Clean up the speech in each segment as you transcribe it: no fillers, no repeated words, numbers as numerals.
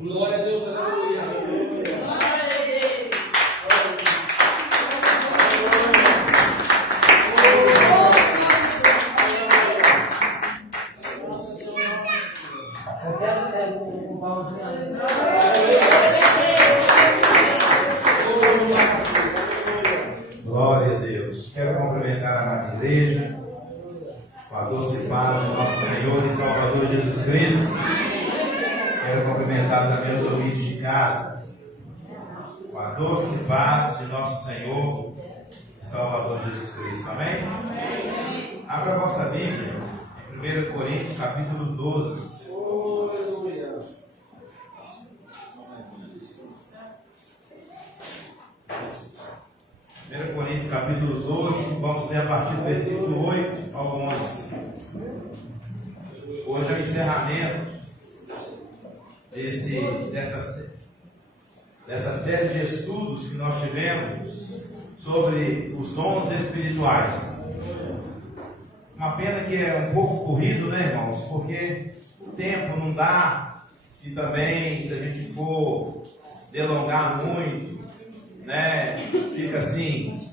Glória a Deus, aleluia. Glória a Deus. Quero cumprimentar a amada igreja com a doce paz do nosso Senhor e Salvador Jesus Cristo. Quero cumprimentar também os ouvintes de casa com a doce paz de nosso Senhor e Salvador Jesus Cristo. Amém? Amém. Abra a vossa Bíblia em 1 Coríntios, capítulo 12. 1 Coríntios capítulo 12, vamos ler a partir do versículo 8 ao 11. Hoje é o encerramento dessa série de estudos que nós tivemos sobre os dons espirituais. Uma pena que é um pouco corrido, né, irmãos? Porque o tempo não dá, e também se a gente for delongar muito, né, fica assim,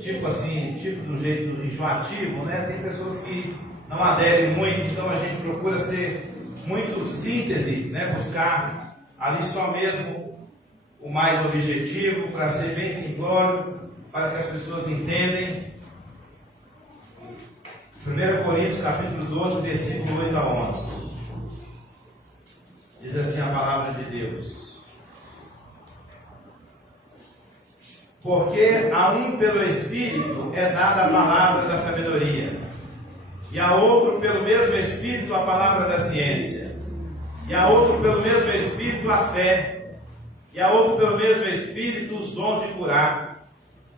tipo do jeito enjoativo, né? Tem pessoas que não aderem muito, então a gente procura ser muito síntese, né? Buscar ali só mesmo o mais objetivo, para ser bem simplório, para que as pessoas entendam. 1 Coríntios capítulo 12, versículo 8 a 11. Diz assim a palavra de Deus: porque a um pelo Espírito é dada a palavra da sabedoria, e a outro pelo mesmo Espírito a palavra da ciência, e a outro pelo mesmo Espírito a fé, e a outro pelo mesmo Espírito os dons de curar,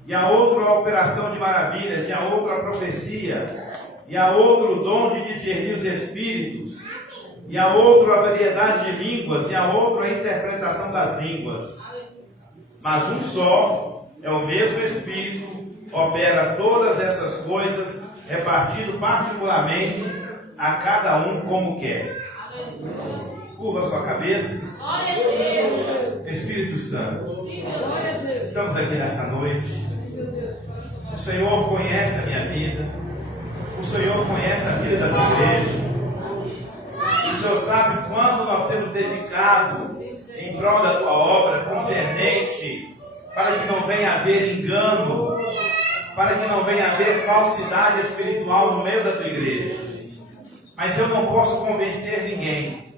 e a outro a operação de maravilhas, e a outro a profecia, e a outro o dom de discernir os espíritos, e a outro a variedade de línguas, e a outro a interpretação das línguas. mas um só, é o mesmo Espírito, opera todas essas coisas, repartindo particularmente a cada um como quer. Curva sua cabeça. Espírito Santo, estamos aqui nesta noite. O Senhor conhece a minha vida. O Senhor conhece a vida da tua igreja. O Senhor sabe quanto nós temos dedicado em prol da tua obra concernente, para que não venha haver engano, para que não venha haver falsidade espiritual no meio da tua igreja. Mas eu não posso convencer ninguém.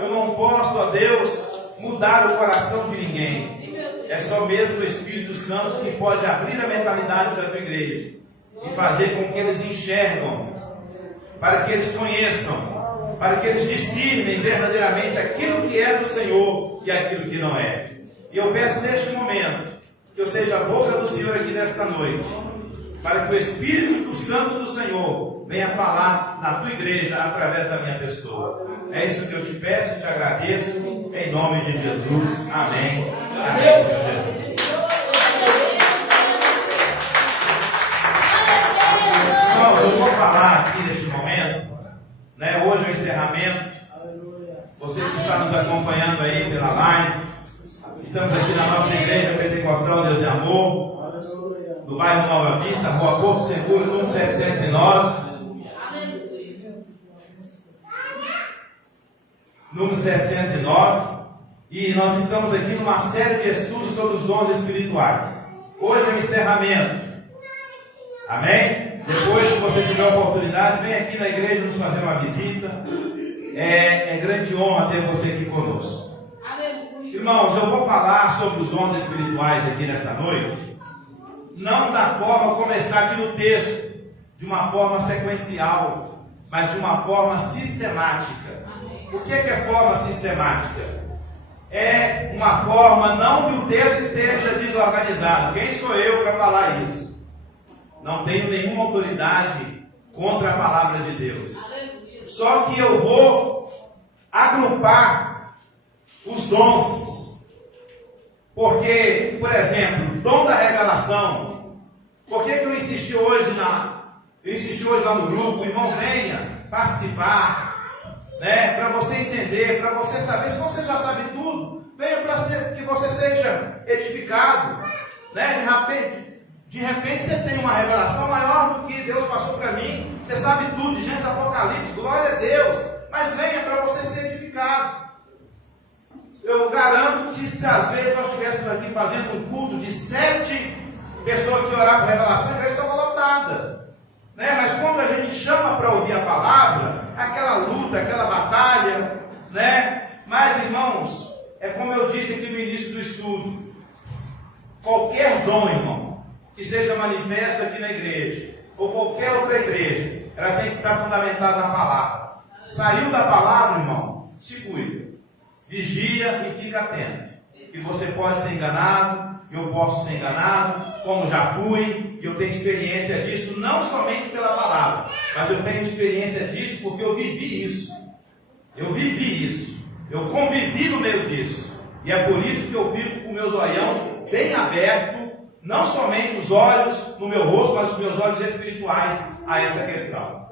Eu não posso, ó Deus, mudar o coração de ninguém. É só mesmo o Espírito Santo que pode abrir a mentalidade da tua igreja e fazer com que eles enxergam, para que eles conheçam, para que eles discernem verdadeiramente aquilo que é do Senhor e aquilo que não é. E eu peço neste momento que eu seja a boca do Senhor aqui nesta noite, para que o Espírito Santo do Senhor venha falar na tua igreja através da minha pessoa. É isso que eu te peço e te agradeço, em nome de Jesus. Amém. Amém, Senhor Jesus. Irmãos, eu vou falar aqui neste momento, né? Hoje é o encerramento. Você que está nos acompanhando aí pela live, estamos aqui na nossa igreja Pentecostal Deus e Amor, no bairro Nova Vista, Rua Porto Seguro, número 709. Número 709, e nós estamos aqui numa série de estudos sobre os dons espirituais. Hoje é o encerramento. Amém? Depois, se você tiver oportunidade, vem aqui na igreja nos fazer uma visita. É grande honra ter você aqui conosco. Irmãos, eu vou falar sobre os dons espirituais aqui nesta noite, não da forma como está aqui no texto, de uma forma sequencial, mas de uma forma sistemática. O que é forma sistemática? É uma forma não que o texto esteja desorganizado. Quem sou eu para falar isso? Não tenho nenhuma autoridade contra a palavra de Deus. Só que eu vou agrupar os dons. Porque, por exemplo, dom da revelação. Por que eu insisti hoje lá no grupo? Irmão, venha participar. Né, para você entender, para você saber, se você já sabe tudo, venha para que você seja edificado. Né? De repente você tem uma revelação maior do que Deus passou para mim, você sabe tudo, de Gênesis, Apocalipse, glória a Deus, mas venha para você ser edificado. Eu garanto que se às vezes nós estivéssemos aqui fazendo um culto de 7 pessoas que oraram por revelação, a igreja estava lotada. Né? Mas quando a gente chama para ouvir a palavra, aquela luta, aquela batalha, né? Mas, irmãos, é como eu disse aqui no início do estudo, qualquer dom, irmão, que seja manifesto aqui na igreja, ou qualquer outra igreja, ela tem que estar fundamentada na palavra. Saiu da palavra, irmão, se cuida, vigia e fica atento, que você pode ser enganado, eu posso ser enganado, como já fui, eu tenho experiência disso, não somente pela palavra, mas eu tenho experiência disso porque eu vivi isso. Eu vivi isso. Eu convivi no meio disso. E é por isso que eu fico com o meu zoião bem aberto, não somente os olhos no meu rosto, mas os meus olhos espirituais a essa questão.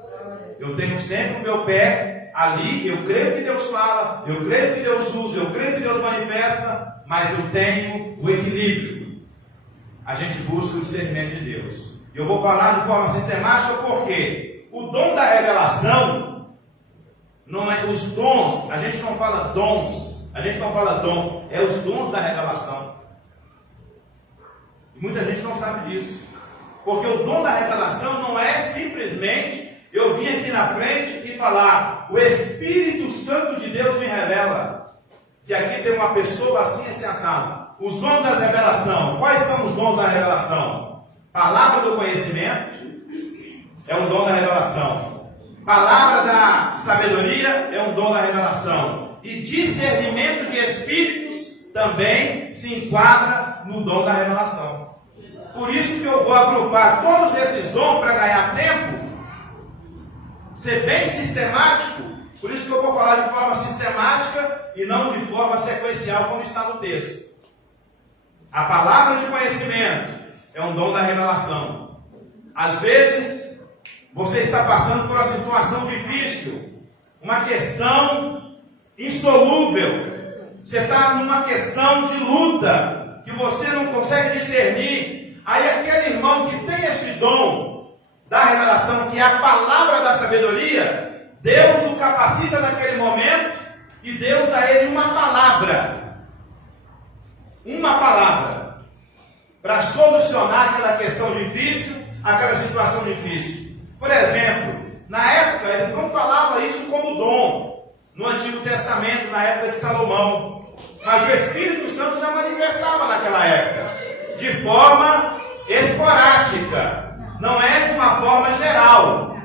Eu tenho sempre o meu pé ali, eu creio que Deus fala, eu creio que Deus usa, eu creio que Deus manifesta, mas eu tenho o equilíbrio. A gente busca o discernimento de Deus. Eu vou falar de forma sistemática porque o dom da revelação não é os dons, a gente não fala dons, a gente não fala dom, é os dons da revelação. E muita gente não sabe disso. Porque o dom da revelação não é simplesmente eu vim aqui na frente e falar, o Espírito Santo de Deus me revela que aqui tem uma pessoa assim assado. Os dons da revelação, quais são os dons da revelação? Palavra do conhecimento é um dom da revelação. Palavra da sabedoria é um dom da revelação. E discernimento de espíritos também se enquadra no dom da revelação. Por isso que eu vou agrupar todos esses dons para ganhar tempo, ser bem sistemático. Por isso que eu vou falar de forma sistemática e não de forma sequencial como está no texto. A palavra de conhecimento é um dom da revelação. Às vezes, você está passando por uma situação difícil, uma questão insolúvel. Você está numa questão de luta, que você não consegue discernir. Aí aquele irmão que tem esse dom da revelação, que é a palavra da sabedoria, Deus o capacita naquele momento e Deus dá a ele uma palavra para solucionar aquela questão difícil, aquela situação difícil. Por exemplo, na época eles não falavam isso como dom no Antigo Testamento, na época de Salomão, mas o Espírito Santo já manifestava naquela época de forma esporádica, não é de uma forma geral.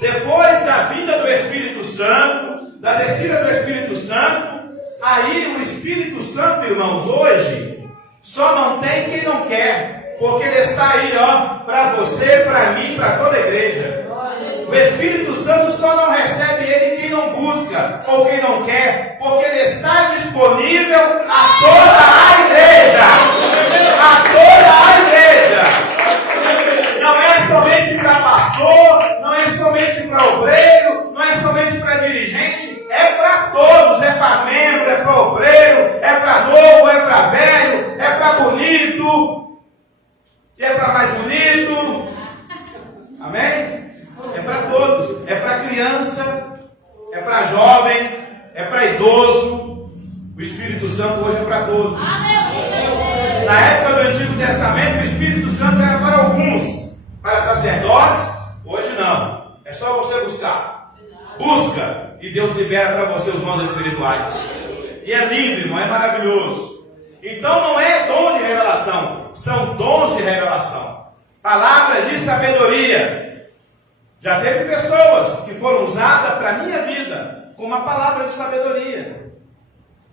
Depois da vinda do Espírito Santo, da descida do Espírito Santo, aí o Espírito Santo, irmãos, hoje só não tem quem não quer, porque ele está aí, ó, para você, para mim, para toda a igreja. O Espírito Santo só não recebe ele quem não busca ou quem não quer, porque ele está disponível a toda a igreja. A toda a igreja. Não é somente para pastor, não é somente para obreiro, não é somente para dirigente, é para todos, é para membro, é para obreiro, é para novo, é para velho, é para bonito, e é para mais bonito. Amém? É para todos, é para criança, é para jovem, é para idoso. O Espírito Santo hoje é para todos. Na época do Antigo Testamento, o Espírito Santo era para alguns, para sacerdotes. Hoje não, é só você buscar. Busca e Deus libera para você os dons espirituais. E é lindo, irmão, é maravilhoso. Então não é dom de revelação, são dons de revelação. Palavras de sabedoria. Já teve pessoas que foram usadas para a minha vida como uma palavra de sabedoria.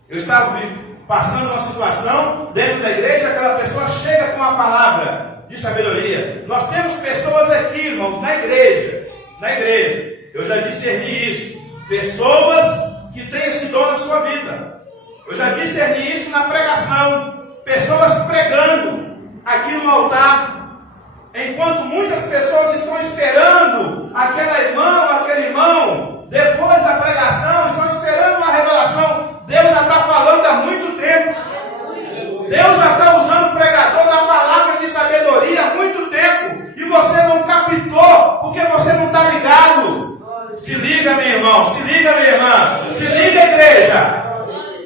Eu estava passando uma situação dentro da igreja, aquela pessoa chega com uma palavra de sabedoria. Nós temos pessoas aqui, irmãos, na igreja. Eu já discerni isso. Pessoas que têm esse dom na sua vida. Eu já discerni isso na pregação. Pessoas pregando aqui no altar. Enquanto muitas pessoas estão esperando aquela irmã ou aquele irmão, depois da pregação, estão esperando uma revelação. Deus já está falando há muito tempo. Deus já está usando o pregador na palavra de sabedoria há muito tempo. E você não captou, porque você não está ligado. Se liga, meu irmão, se liga, minha irmã, se liga, igreja.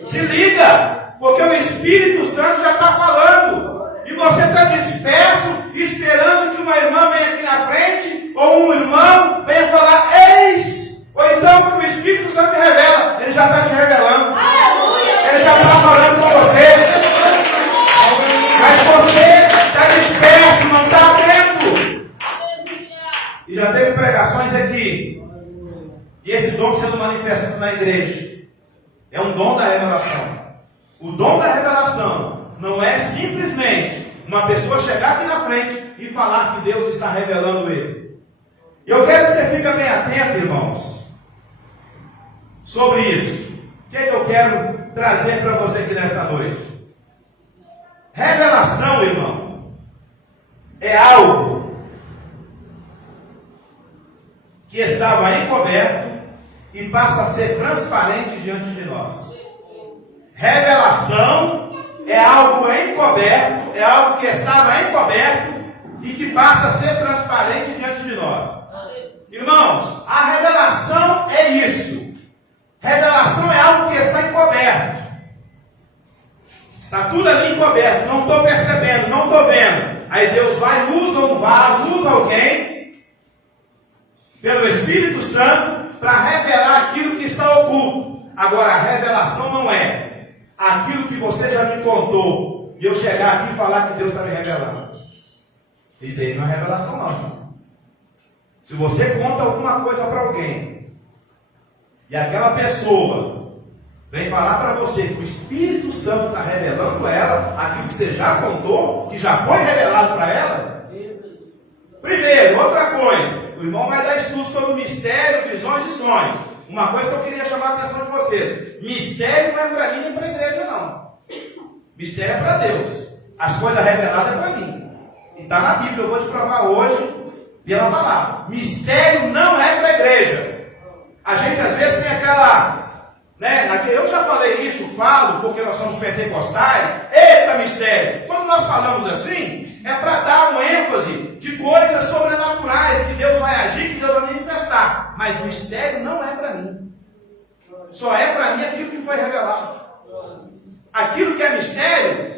Se liga, porque o Espírito Santo já está falando. E você está disperso, esperando que uma irmã venha aqui na frente, ou um irmão venha falar, eis! Ou então que o Espírito Santo te revela. Ele já está te revelando. Aleluia! Ele já está falando com você. Mas você está disperso, não está atento. E já teve pregações aqui. E esse dom sendo manifestado na igreja. É um dom da revelação. O dom da revelação não é simplesmente uma pessoa chegar aqui na frente e falar que Deus está revelando ele. Eu quero que você fique bem atento, irmãos, sobre isso. O que é que eu quero trazer para você aqui nesta noite? Revelação, irmão, é algo que estava encoberto e passa a ser transparente diante de nós. Revelação é algo encoberto, é algo que estava encoberto e que passa a ser transparente diante de nós. Irmãos, a revelação é isso. Revelação é algo que está encoberto. Está tudo ali encoberto, não estou percebendo, não estou vendo. Aí Deus vai, usa um vaso, usa alguém, pelo Espírito Santo, para revelar aquilo que está oculto. Agora, a revelação não é aquilo que você já me contou, e eu chegar aqui e falar que Deus está me revelando. Isso aí não é revelação, não. Se você conta alguma coisa para alguém, e aquela pessoa vem falar para você que o Espírito Santo está revelando a ela aquilo que você já contou, que já foi revelado para ela. Primeiro, outra coisa, o irmão vai dar estudo sobre mistério, visões e sonhos. Uma coisa que eu queria chamar a atenção de vocês: mistério não é para mim nem para a igreja, não. Mistério é para Deus. As coisas reveladas é para mim. E está na Bíblia, eu vou te provar hoje pela palavra. Mistério não é para a igreja. A gente às vezes tem aquela, né? Eu já falei isso, falo, porque nós somos pentecostais. Eita, mistério! Quando nós falamos assim, é para dar uma ênfase de coisas sobrenaturais, que Deus vai agir, que Deus vai manifestar. Mas mistério não é para mim. Só é para mim aquilo que foi revelado. Aquilo que é mistério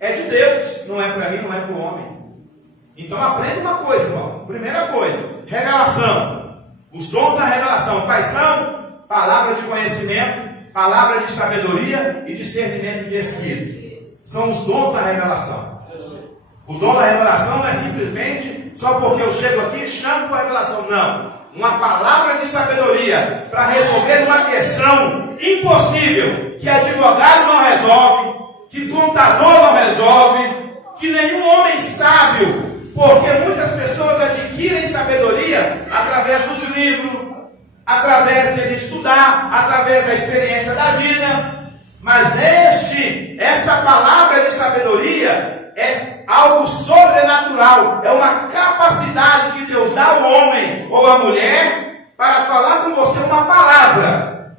é de Deus, não é para mim, não é para o homem. Então aprenda uma coisa, irmão. Primeira coisa, revelação. Os dons da revelação, quais são? Palavra de conhecimento, palavra de sabedoria e discernimento de espírito. São os dons da revelação. O dom da revelação não é simplesmente só porque eu chego aqui e chamo por revelação. Não. Uma palavra de sabedoria para resolver uma questão impossível, que advogado não resolve, que contador não resolve, que nenhum homem sábio, porque muitas pessoas adquirem sabedoria através dos livros, através de estudar, através da experiência da vida. Mas esta palavra de sabedoria é algo sobrenatural, é uma capacidade que Deus dá ao homem ou à mulher para falar com você uma palavra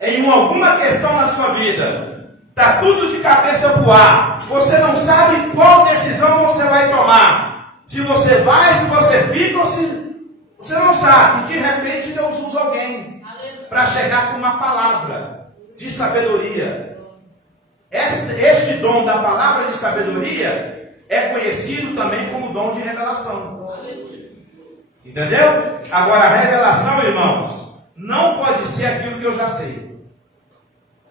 em alguma questão na sua vida. Está tudo de cabeça para o ar, você não sabe qual decisão você vai tomar, se você vai, se você fica ou se você não sabe. De repente Deus usa alguém para chegar com uma palavra de sabedoria. Este dom da palavra de sabedoria é conhecido também como dom de revelação. Entendeu? Agora, a revelação, irmãos, não pode ser aquilo que eu já sei.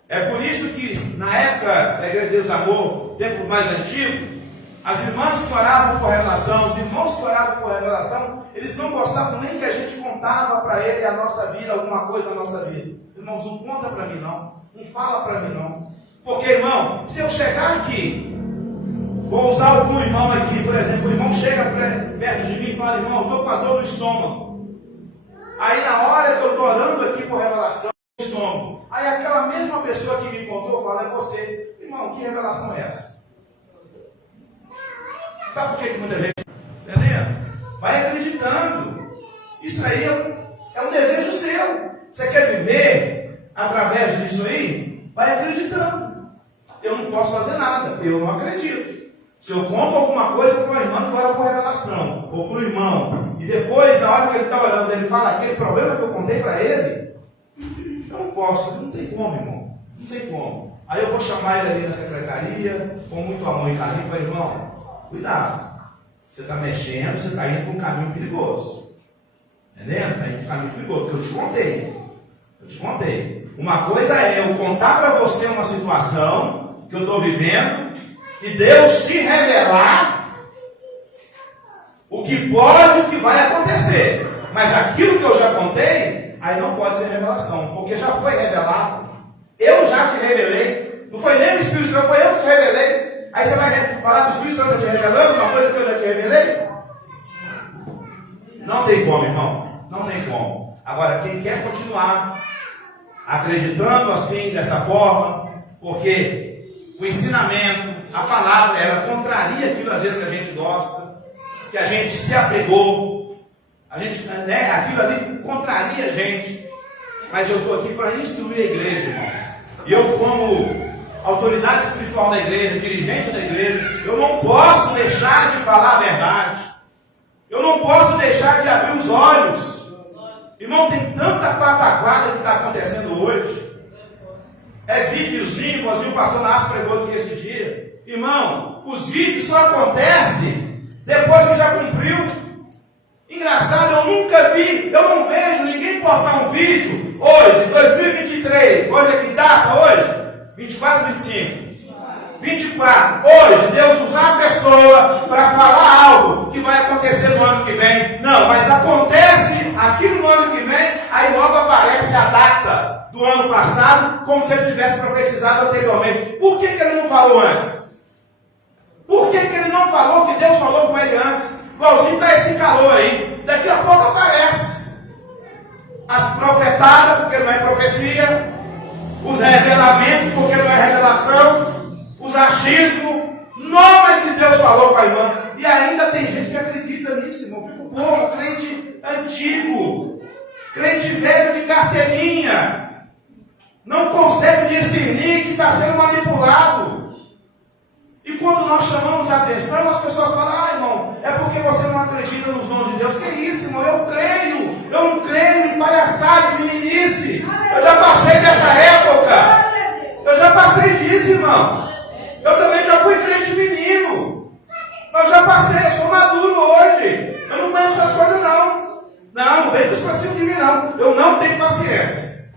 É por isso que, na época da Igreja de Deus Amor, tempo mais antigo, as irmãs que oravam por revelação, os irmãos que oravam por revelação, eles não gostavam nem que a gente contava para ele a nossa vida, alguma coisa da nossa vida. Irmãos, não conta para mim não, não fala para mim não. Porque, irmão, se eu chegar aqui, vou usar o irmão aqui, por exemplo, o irmão chega perto de mim e fala: irmão, eu estou com a dor no estômago. Aí na hora que eu estou orando aqui por revelação do estômago, aí aquela mesma pessoa que me contou fala: é você. Irmão, que revelação é essa? Sabe por que muita gente, entendeu? Vai acreditando. Isso aí é um desejo seu. Você quer viver através disso aí? Vai acreditando. Eu não posso fazer nada, eu não acredito. Se eu conto alguma coisa para o irmão que ora por revelação, ou para o irmão, e depois, na hora que ele está orando, ele fala aquele problema que eu contei para ele, eu não posso, não tem como, irmão, não tem como. Aí eu vou chamar ele ali na secretaria, com muito amor e carinho, e falar: irmão, cuidado, você está mexendo, você está indo para um caminho perigoso. Entendeu? Está indo para um caminho perigoso, porque eu te contei. Uma coisa é eu contar para você uma situação que eu estou vivendo, e Deus te revelar o que pode e o que vai acontecer. Mas aquilo que eu já contei, aí não pode ser revelação, porque já foi revelado. Eu já te revelei. Não foi nem o Espírito Santo, foi eu que te revelei. Aí você vai falar do Espírito Santo te revelando uma coisa que eu já te revelei? Não tem como, irmão. Não tem como. Agora, quem quer continuar acreditando assim, dessa forma, porque o ensinamento, a palavra, ela contraria aquilo às vezes que a gente gosta, que a gente se apegou, a gente, né, aquilo ali contraria a gente. Mas eu estou aqui para instruir a igreja, irmão. E eu, como autoridade espiritual da igreja, dirigente da igreja, eu não posso deixar de falar a verdade. Eu não posso deixar de abrir os olhos. Irmão, tem tanta pataquada que está acontecendo hoje. É videozinho, igualzinho o pastor Nácio pregou aqui esse dia. Irmão, os vídeos só acontecem depois que já cumpriu. Engraçado, eu nunca vi, eu não vejo ninguém postar um vídeo hoje, 2023. Hoje é que data hoje? 24 ou 25? 24. Hoje, Deus usar a pessoa para falar algo que vai acontecer no ano que vem. Não, mas acontece aquilo no ano que vem, aí logo aparece a data do ano passado, como se ele tivesse profetizado anteriormente. Por que ele não falou antes? Por que ele não falou que Deus falou com ele antes? Igualzinho está esse calor aí. Daqui a pouco aparece as profetadas, porque não é profecia, os revelamentos, porque não é revelação. os achismos. Não, mas que Deus falou com a irmã. E ainda tem gente que acredita nisso, irmão. Fica um povo, crente antigo, crente velho de carteirinha. Não consegue discernir que está sendo manipulado. E quando nós chamamos a atenção, as pessoas falam: irmão, é porque você não acredita nos dons de Deus. Que isso, irmão? Eu não creio em palhaçada, em meninice. Eu já passei dessa época. Eu já passei disso, irmão. Eu também já fui crente menino. Eu já passei, eu sou maduro hoje. Eu não penso essas coisas, não. Não vem com cima de mim, não. Eu não tenho paciência.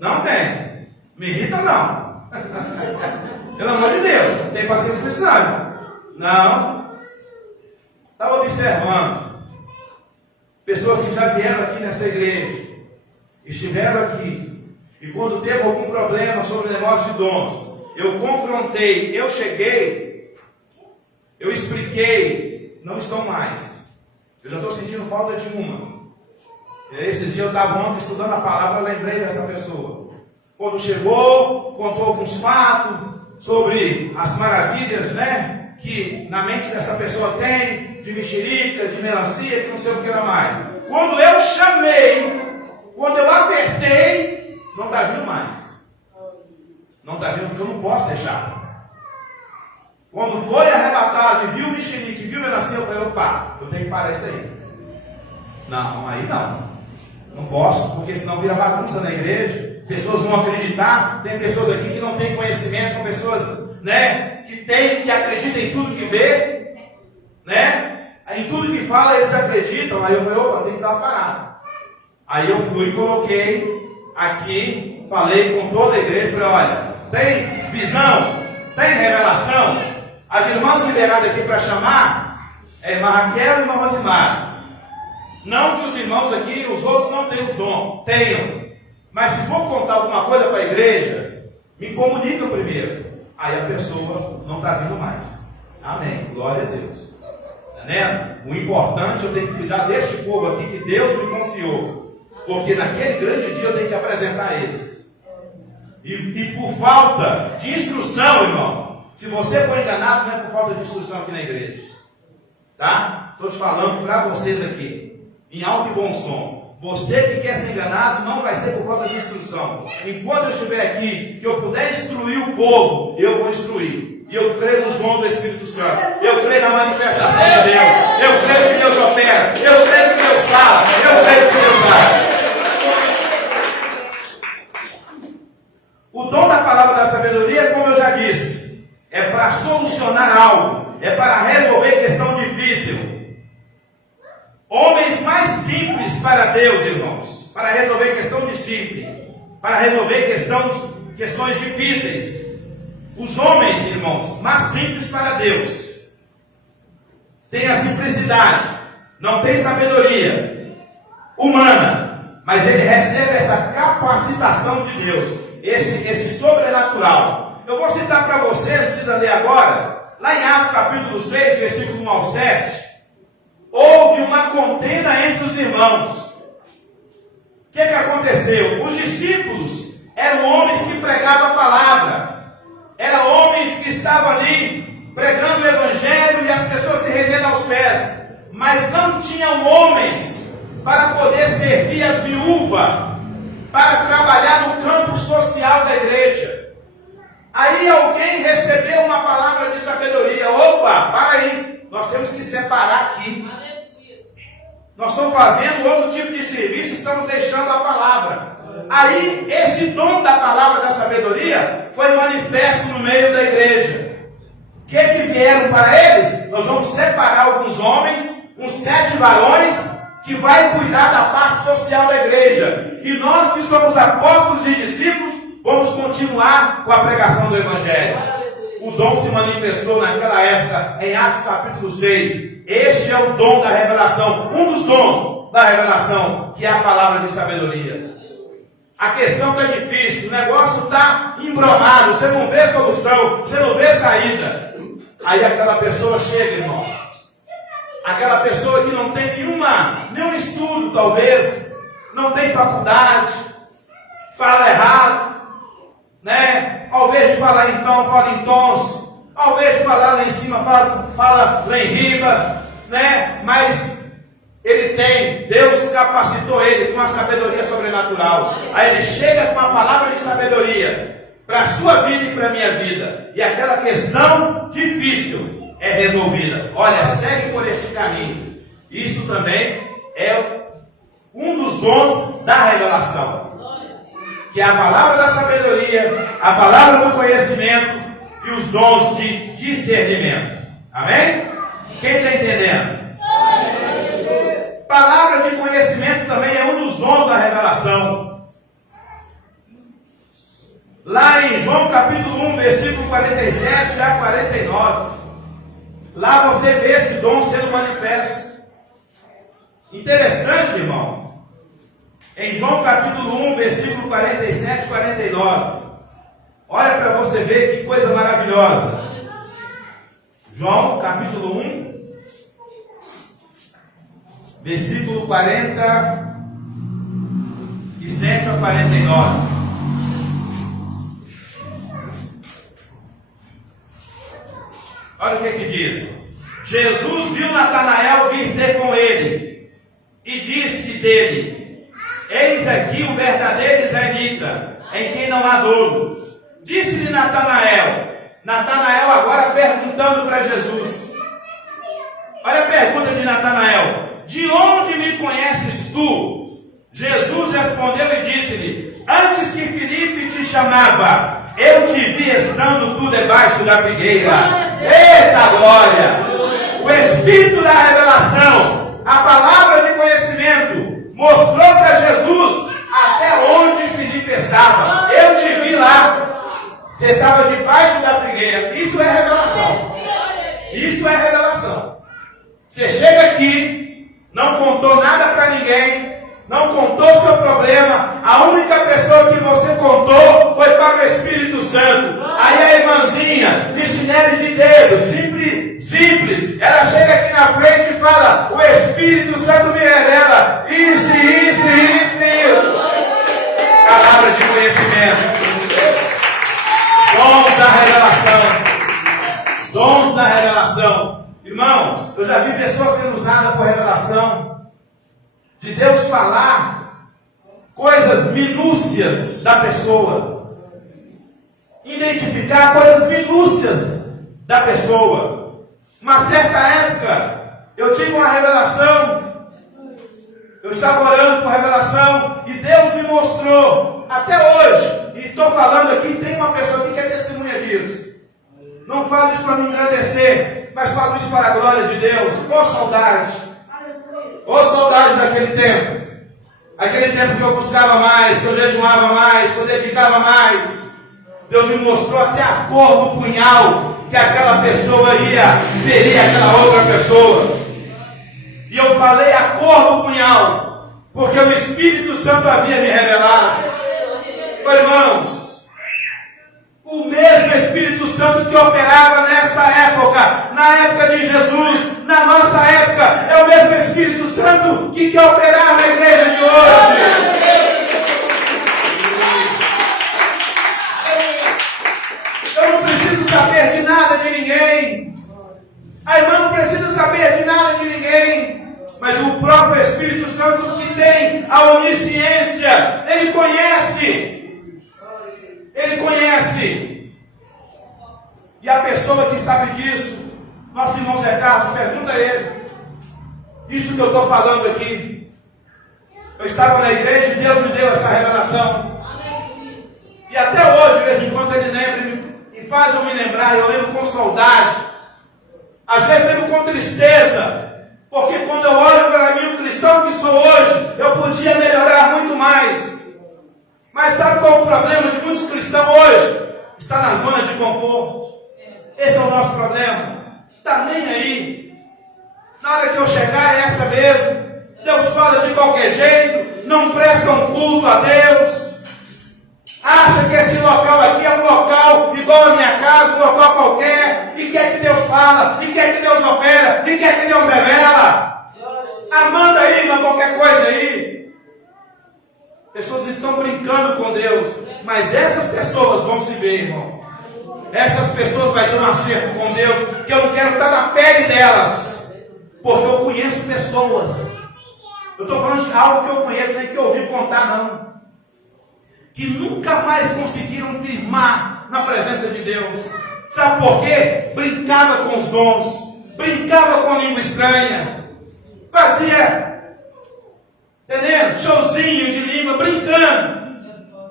Não tenho. Me irrita, não. Pelo amor de Deus, não tem paciência com isso, não. Estava observando pessoas que já vieram aqui nessa igreja, estiveram aqui, e quando teve algum problema sobre o negócio de dons, eu confrontei, eu cheguei, eu expliquei, não estão mais. Eu já estou sentindo falta de uma. Esses dias eu estava ontem estudando a palavra, eu lembrei dessa pessoa. Quando chegou, contou alguns fatos sobre as maravilhas, né, que na mente dessa pessoa tem, de mexerica, de melancia, que não sei o que lá mais. Quando eu chamei, quando eu apertei, não está vindo mais. Não está vindo, porque eu não posso deixar. Quando foi arrebatado e viu o mexerica e viu melancia, eu falei: opa, eu tenho que parar isso aí. Não, aí não. Não posso, porque senão vira bagunça na igreja. Pessoas vão acreditar. Tem pessoas aqui que não têm conhecimento, são pessoas, né, que acreditam em tudo que vê, né? Em tudo que fala eles acreditam. Aí eu falei: opa, tem que dar uma parada. Aí eu fui e coloquei aqui, falei com toda a igreja, falei: olha, tem visão, tem revelação. As irmãs liberadas aqui para chamar é irmã Raquel e irmã Rosimar. Não que os irmãos aqui, os outros não tenham os dons, tenham. Mas se for contar alguma coisa para a igreja, me comunica primeiro. Aí a pessoa não está vindo mais. Amém, glória a Deus. Tá vendo? O importante, eu tenho que cuidar deste povo aqui que Deus me confiou. Porque naquele grande dia eu tenho que apresentar eles. E por falta de instrução, irmão, se você for enganado, não é por falta de instrução aqui na igreja. Tá? Estou te falando para vocês aqui, em alto e bom som. Você que quer ser enganado, não vai ser por falta de instrução. Enquanto eu estiver aqui, que eu puder instruir o povo, eu vou instruir. E eu creio nos dons do Espírito Santo. Eu creio na manifestação de Deus. Eu creio que Deus opera. Eu creio que Deus fala. Eu creio que Deus faz. O dom da palavra da sabedoria, como eu já disse, é para solucionar algo. É para resolver questão difícil. Homens mais simples para Deus, irmãos, para resolver questão de simples, para resolver questões difíceis. Os homens, irmãos, mais simples para Deus, têm a simplicidade, não tem sabedoria humana, mas ele recebe essa capacitação de Deus, esse sobrenatural. Eu vou citar para você, não precisa ler agora, lá em Atos capítulo 6, versículo 1 ao 7, houve uma contenda entre os irmãos. O que aconteceu? Os discípulos eram homens que pregavam a palavra, eram homens que estavam ali pregando o evangelho e as pessoas se rendendo aos pés, mas não tinham homens para poder servir as viúvas, para trabalhar no campo social da igreja. Aí alguém recebeu uma palavra de sabedoria. Opa, para aí, nós temos que separar aqui. Nós estamos fazendo outro tipo de serviço, estamos deixando a palavra. Aí, esse dom da palavra da sabedoria foi manifesto no meio da igreja. O que vieram para eles? Nós vamos separar alguns homens, uns 7 varões, que vai cuidar da parte social da igreja. E nós que somos apóstolos e discípulos, vamos continuar com a pregação do evangelho. O dom se manifestou naquela época, em Atos capítulo 6. Este é o dom da revelação, um dos dons da revelação, que é a palavra de sabedoria. A questão está difícil, o negócio está embromado, você não vê solução, você não vê saída. Aí aquela pessoa chega, irmão. Aquela pessoa que não tem nenhum estudo, talvez, não tem faculdade, fala errado, né? Ao invés de falar então, fala em tons, Ao invés de falar lá em cima, fala lá em riba, né? Mas Deus capacitou ele com a sabedoria sobrenatural. Aí ele chega com a palavra de sabedoria para a sua vida e para a minha vida. E aquela questão difícil é resolvida. Olha, segue por este caminho. Isso também é um dos dons da revelação. Que é a palavra da sabedoria, a palavra do conhecimento e os dons de discernimento. Amém? Quem está entendendo? Palavra de conhecimento também é um dos dons da revelação. Lá em João capítulo 1, versículo 47 a 49. Lá você vê esse dom sendo manifesto. Interessante, irmão. Em João capítulo 1, versículo 47 e 49. Olha para você ver que coisa maravilhosa. João capítulo 1, versículo 47 a 49. Olha o que diz. Jesus viu Natanael vir ter com ele e disse dele: eis aqui um verdadeiro israelita, em quem não há dolo. Disse-lhe Natanael agora perguntando para Jesus. Olha a pergunta de Natanael: de onde me conheces tu? Jesus respondeu e disse-lhe: antes que Filipe te chamava, eu te vi estando tu debaixo da figueira. Eita glória! O Espírito da revelação, a palavra de conhecimento, mostrou para Jesus até onde Filipe estava. Eu te vi lá. Você estava debaixo da figueira. Isso é revelação. Isso é revelação. Você chega aqui, não contou nada para ninguém, não contou seu problema, a única pessoa que você contou foi para o Espírito Santo. Aí a irmãzinha, de chinelo de dedo, simples, ela chega aqui na frente e fala: o Espírito Santo me revela isso. Palavra de conhecimento. Dons da revelação. Dons da revelação. Irmãos, eu já vi pessoas sendo usadas por revelação de Deus falar coisas minúcias da pessoa, identificar coisas minúcias da pessoa. Uma certa época, eu tive uma revelação, eu estava orando por revelação, e Deus me mostrou, até hoje, e estou falando aqui, tem uma pessoa aqui que é testemunha disso. Não falo isso para me engrandecer, mas falo isso para a glória de Deus. Ô saudade! Ô saudade daquele tempo. Aquele tempo que eu buscava mais, que eu jejuava mais, que eu dedicava mais. Deus me mostrou até a cor do punhal que aquela pessoa teria aquela outra pessoa. E eu falei a cor do punhal, porque o Espírito Santo havia me revelado. Irmãos, o mesmo Espírito Santo que operava nesta época, na época de Jesus, na nossa época, é o mesmo Espírito Santo que quer operar na igreja de hoje. Eu não preciso saber de nada de ninguém. A irmã não precisa saber de nada de ninguém. Mas o próprio Espírito Santo, que tem a onisciência, ele conhece. Ele conhece. E a pessoa que sabe disso, nosso irmão Zé Carlos, pergunta a ele. Isso que eu estou falando aqui. Eu estava na igreja e Deus me deu essa revelação. E até hoje, de vez em quando, ele lembra e faz eu me lembrar. Eu lembro com saudade. Às vezes lembro com tristeza. Porque quando eu olho para mim, o cristão que sou hoje, eu podia melhorar muito mais. Mas sabe qual é o problema de muitos cristãos hoje? Está na zona de conforto. Esse é o nosso problema. Está nem aí. Na hora que eu chegar é essa mesmo. Deus fala de qualquer jeito. Não presta um culto a Deus. Acha que esse local aqui é um local igual a minha casa, um local qualquer. E quer que Deus fala. E quer que Deus opera. E quer que Deus revela. Manda aí, manda qualquer coisa aí. Pessoas estão brincando com Deus, mas essas pessoas vão se ver, irmão. essas pessoas vão ter um acerto com Deus, que eu não quero estar na pele delas, porque eu conheço pessoas. Eu estou falando de algo que eu conheço, nem que eu ouvi contar, não. Que nunca mais conseguiram firmar na presença de Deus. Sabe por quê? Brincava com os dons, brincava com a língua estranha, fazia, entendendo? Showzinho de língua, brincando.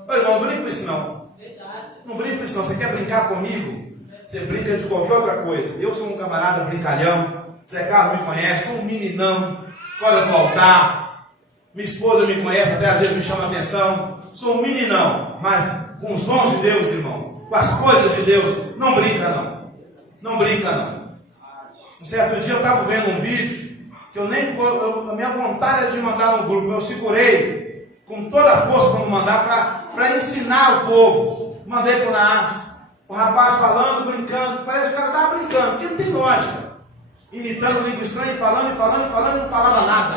Ô, irmão, não brinca com isso não. Não brinca com isso não. Você quer brincar comigo? Você brinca de qualquer outra coisa. Eu sou um camarada brincalhão. Zé Carlos me conhece, sou um meninão, fora do altar. Minha esposa me conhece, até às vezes me chama a atenção. Sou um meninão, mas com os dons de Deus, irmão, com as coisas de Deus, não brinca não. Não brinca não. Um certo dia eu estava vendo um vídeo, que a minha vontade é de mandar no grupo, eu segurei com toda a força para não mandar, para ensinar o povo. Mandei para o Naas, o rapaz falando, brincando, parece que o cara estava brincando, porque não tem lógica. Imitando língua estranha, falando, e não falava nada.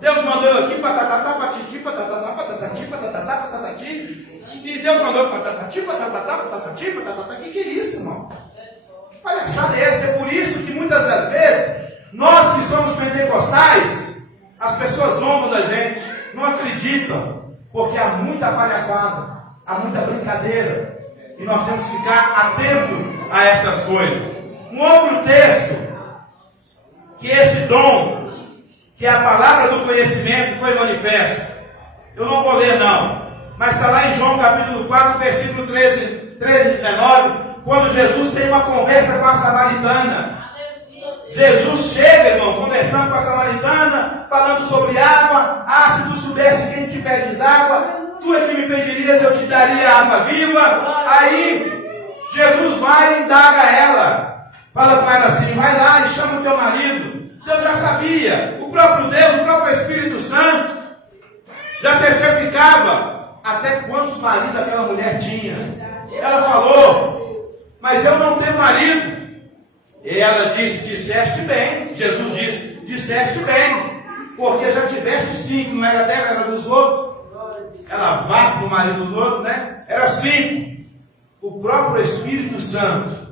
Deus mandou eu aqui, patatá, patiti, patatá, patatati, patatá, patatati. E Deus mandou patatati, patatá, patatati, patatá. Que é isso, irmão? Palhaçada é essa? É por isso que muitas das vezes, nós que somos pentecostais, as pessoas zombam da gente, não acreditam, porque há muita palhaçada, há muita brincadeira, e nós temos que ficar atentos a essas coisas. Um outro texto, que esse dom, que é a palavra do conhecimento, foi manifesto. Eu não vou ler não, mas está lá em João capítulo 4, versículo 13 e 19, quando Jesus tem uma conversa com a samaritana. Jesus chega, irmão, conversando com a samaritana, falando sobre água. Ah, se tu soubesse quem te pedes água, tu é que me pedirias, eu te daria água viva. Aí, Jesus vai e indaga ela. Fala com ela assim, vai lá e chama o teu marido. Deus já sabia, o próprio Deus, o próprio Espírito Santo, já testificava até quantos maridos aquela mulher tinha. Ela falou, mas eu não tenho marido. E ela disse, disseste bem. Jesus disse, disseste bem, porque já tiveste 5, não era dela, era dos outros. Ela vai para o marido dos outros, né? Era 5. O próprio Espírito Santo.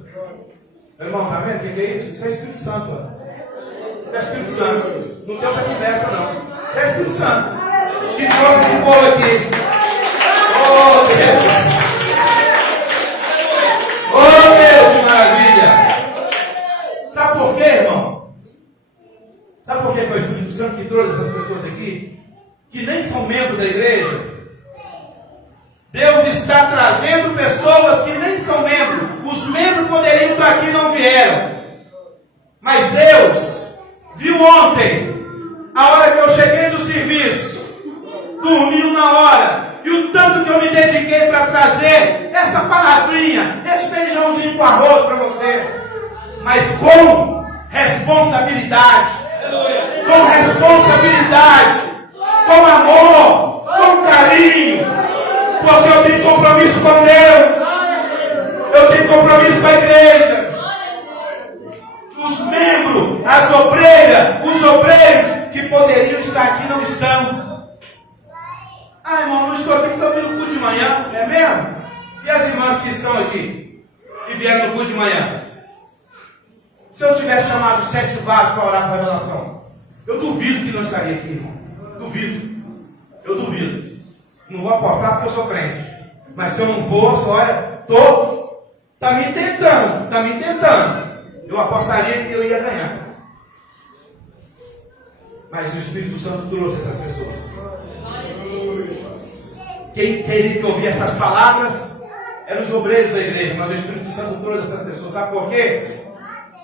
Meu irmão, tá vendo o que é isso? Isso é Espírito Santo, ó. É Espírito Santo. Não tem outra conversa, não. É Espírito Santo. Que trouxe esse povo aqui. Oh, Deus. Oh, Deus, que maravilha. Sabe por quê, irmão? Sabe por quê que é o Espírito Santo que trouxe essas pessoas aqui? Que nem são membros da igreja. Deus está trazendo pessoas que nem são membros. Os membros poderiam estar aqui e não vieram. Mas Deus viu ontem, a hora que eu cheguei do serviço, dormi uma hora, e o tanto que eu me dediquei para trazer esta palavrinha, esse feijãozinho com arroz para você, mas com responsabilidade, com amor, com carinho, porque eu tenho compromisso com Deus, eu tenho compromisso com a igreja. Os membros, as obreiras, os obreiros que poderiam estar aqui não estão. Ah, irmão, não estou aqui porque eu vim no culto de manhã, é mesmo? E as irmãs que estão aqui, que vieram no culto de manhã? Se eu tivesse chamado 7 vasos para orar com a revelação, eu duvido que não estaria aqui, irmão. Duvido. Eu duvido. Não vou apostar porque eu sou crente. Mas se eu não fosse, olha, está me tentando. Eu apostaria que eu ia ganhar. Mas o Espírito Santo trouxe essas pessoas. Quem teria que ouvir essas palavras eram os obreiros da igreja, mas o Espírito Santo trouxe essas pessoas. Sabe por quê?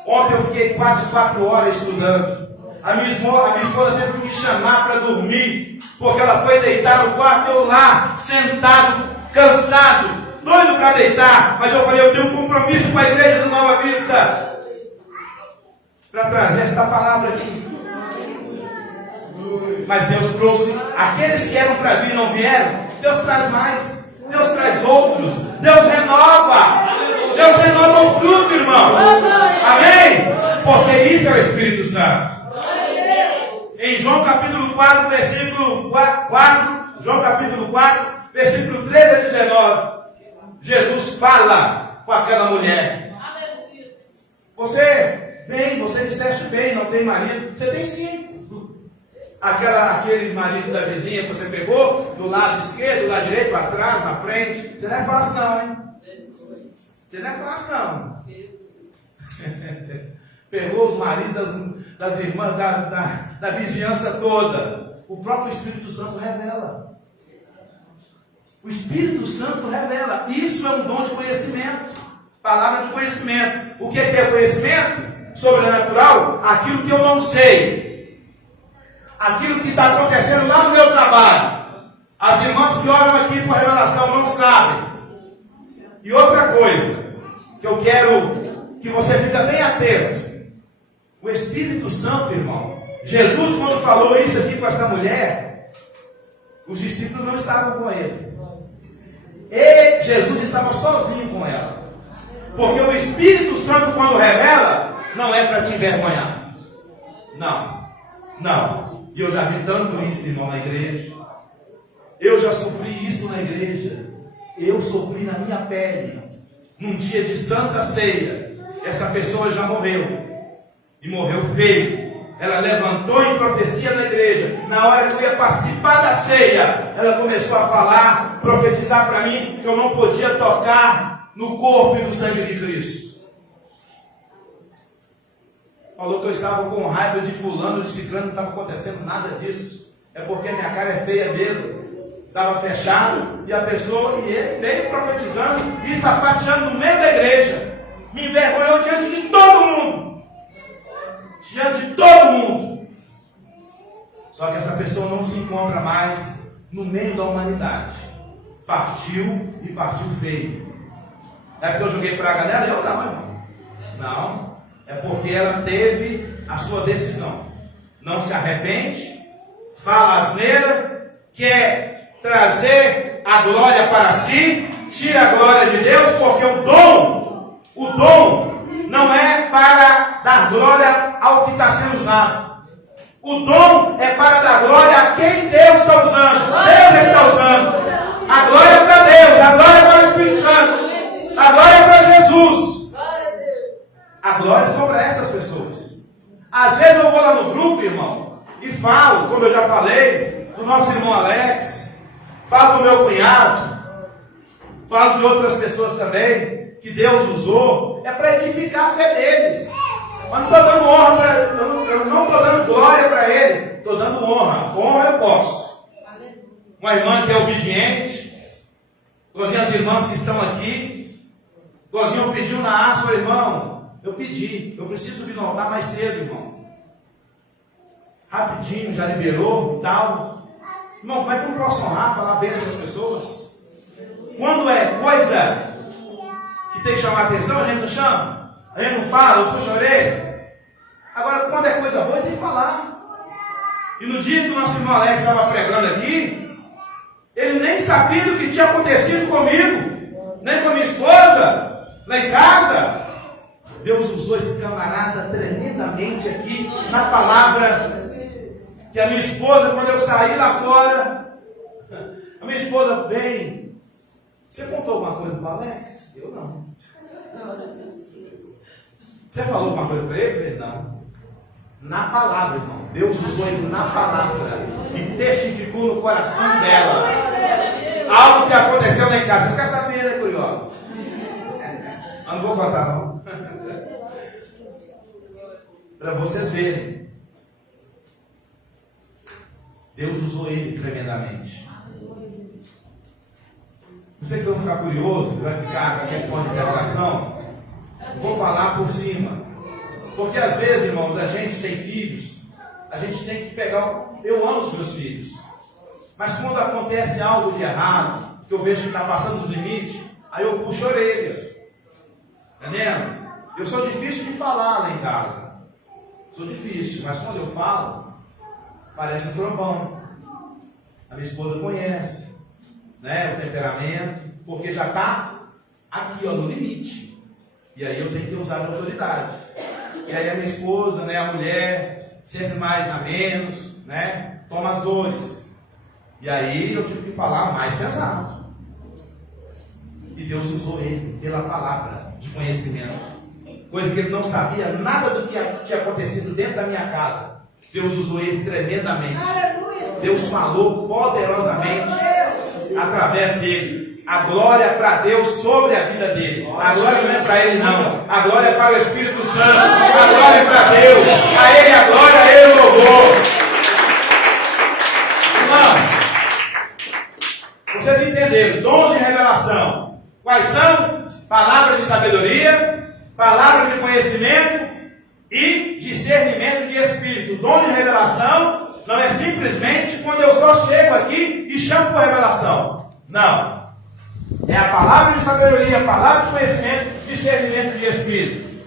Ontem eu fiquei quase 4 horas estudando. A minha esposa teve que me chamar para dormir, porque ela foi deitar no quarto, eu lá, sentado, cansado, doido para deitar. Mas eu falei, eu tenho um compromisso com a igreja do Nova Vista para trazer esta palavra aqui. Mas Deus trouxe aqueles que eram para vir e não vieram. Deus traz mais, Deus traz outros, Deus renova o fruto, irmão. Amém? Porque isso é o Espírito Santo. Em João capítulo 4, versículo 4, João capítulo 4, versículo 13 a 19, Jesus fala com aquela mulher. Você disseste bem, não tem marido. Você tem 5. Aquele marido da vizinha que você pegou, do lado esquerdo, do lado direito, atrás, na frente. Você não é fácil não, hein? Você não é fácil não. Pegou os maridos das irmãs, da vizinhança toda. O próprio Espírito Santo revela. O Espírito Santo revela. Isso é um dom de conhecimento. Palavra de conhecimento. O que é conhecimento? Sobrenatural. Aquilo que eu não sei. Aquilo que está acontecendo lá no meu trabalho. As irmãs que oram aqui por revelação não sabem. E outra coisa que eu quero que você fique bem atento. O Espírito Santo, irmão. Jesus, quando falou isso aqui com essa mulher, os discípulos não estavam com ele. E Jesus estava sozinho com ela. Porque o Espírito Santo, quando revela, não é para te envergonhar. Não. E eu já vi tanto isso, irmão, na igreja. Eu já sofri isso na igreja. Eu sofri na minha pele. Num dia de Santa Ceia. Essa pessoa já morreu. E morreu feio. Ela levantou em profecia na igreja. Na hora que eu ia participar da ceia, ela começou a falar, profetizar para mim que eu não podia tocar no corpo e no sangue de Cristo. Falou que eu estava com raiva de fulano, de ciclano, não estava acontecendo nada disso. É porque minha cara é feia mesmo. Estava fechado e ele veio profetizando e sapateando no meio da igreja. Me envergonhou diante de todo mundo. Diante de todo mundo. Só que essa pessoa não se encontra mais no meio da humanidade. Partiu e partiu feio. É porque eu joguei praga nela? Eu não, irmão. Não. É porque ela teve a sua decisão. Não se arrepende, fala asneira, quer trazer a glória para si, tira a glória de Deus, porque o dom não é para dar glória ao que está sendo usado. O dom é para dar glória a quem Deus está usando. Deus é que está usando. A glória é para Deus, a glória é para o Espírito Santo, a glória é para Jesus. A glória é só para essas pessoas. Às vezes eu vou lá no grupo, irmão, e falo, como eu já falei, do nosso irmão Alex, falo do meu cunhado, falo de outras pessoas também, que Deus usou, é para edificar a fé deles. Mas não estou dando honra para eu não estou dando glória para ele, estou dando honra. Honra eu posso. Uma irmã que é obediente, igualzinho as irmãs que estão aqui, igualzinho eu pediu na arte, falei, irmão, eu preciso vir no altar mais cedo, irmão. Rapidinho, já liberou e tal. Irmão, como é que eu posso honrar, falar bem dessas pessoas? Quando é coisa que tem que chamar atenção, a gente não chama, a gente não fala, eu puxo a orelha. Agora, quando é coisa boa, tem que falar. E no dia que o nosso irmão Alex estava pregando aqui, ele nem sabia do que tinha acontecido comigo, nem com a minha esposa, lá em casa. Deus usou esse camarada tremendamente aqui na palavra. Que a minha esposa, quando eu saí lá fora, a minha esposa, bem, você contou alguma coisa para o Alex? Eu não. Você falou alguma coisa para ele? Não. Na palavra, irmão. Deus usou ele na palavra e testificou no coração dela algo que aconteceu lá em casa. Vocês querem saber, ele é curioso. Mas não vou contar, não. Para vocês verem. Deus usou ele tremendamente. Vocês vão ficar curiosos, vai ficar com aquele ponto de interrogação? Vou falar por cima. Porque às vezes, irmãos, a gente tem filhos, a gente tem que pegar. Eu amo os meus filhos. Mas quando acontece algo de errado, que eu vejo que está passando os limites, aí eu puxo a orelha. Entendendo? Eu sou difícil de falar lá em casa. Sou difícil, mas quando eu falo, parece um trovão. A minha esposa conhece, né, o temperamento, porque já está aqui, ó, no limite. E aí eu tenho que usar a autoridade. E aí a minha esposa, né, a mulher, sempre mais a menos, né, toma as dores. E aí eu tive que falar mais pesado. E Deus usou ele pela palavra de conhecimento. Coisa que ele não sabia nada do que tinha acontecido dentro da minha casa. Deus usou ele tremendamente. Deus falou poderosamente através dele. A glória para Deus sobre a vida dele. A glória não é para ele não. A glória é para o Espírito Santo. A glória é para Deus. A ele a glória, a ele o louvor. Irmãos, vocês entenderam? Dons de revelação. Quais são? Palavra de sabedoria, palavra de conhecimento e discernimento de espírito. Dom de revelação não é simplesmente quando eu só chego aqui e chamo por revelação. Não. É a palavra de sabedoria, a palavra de conhecimento, discernimento de espírito.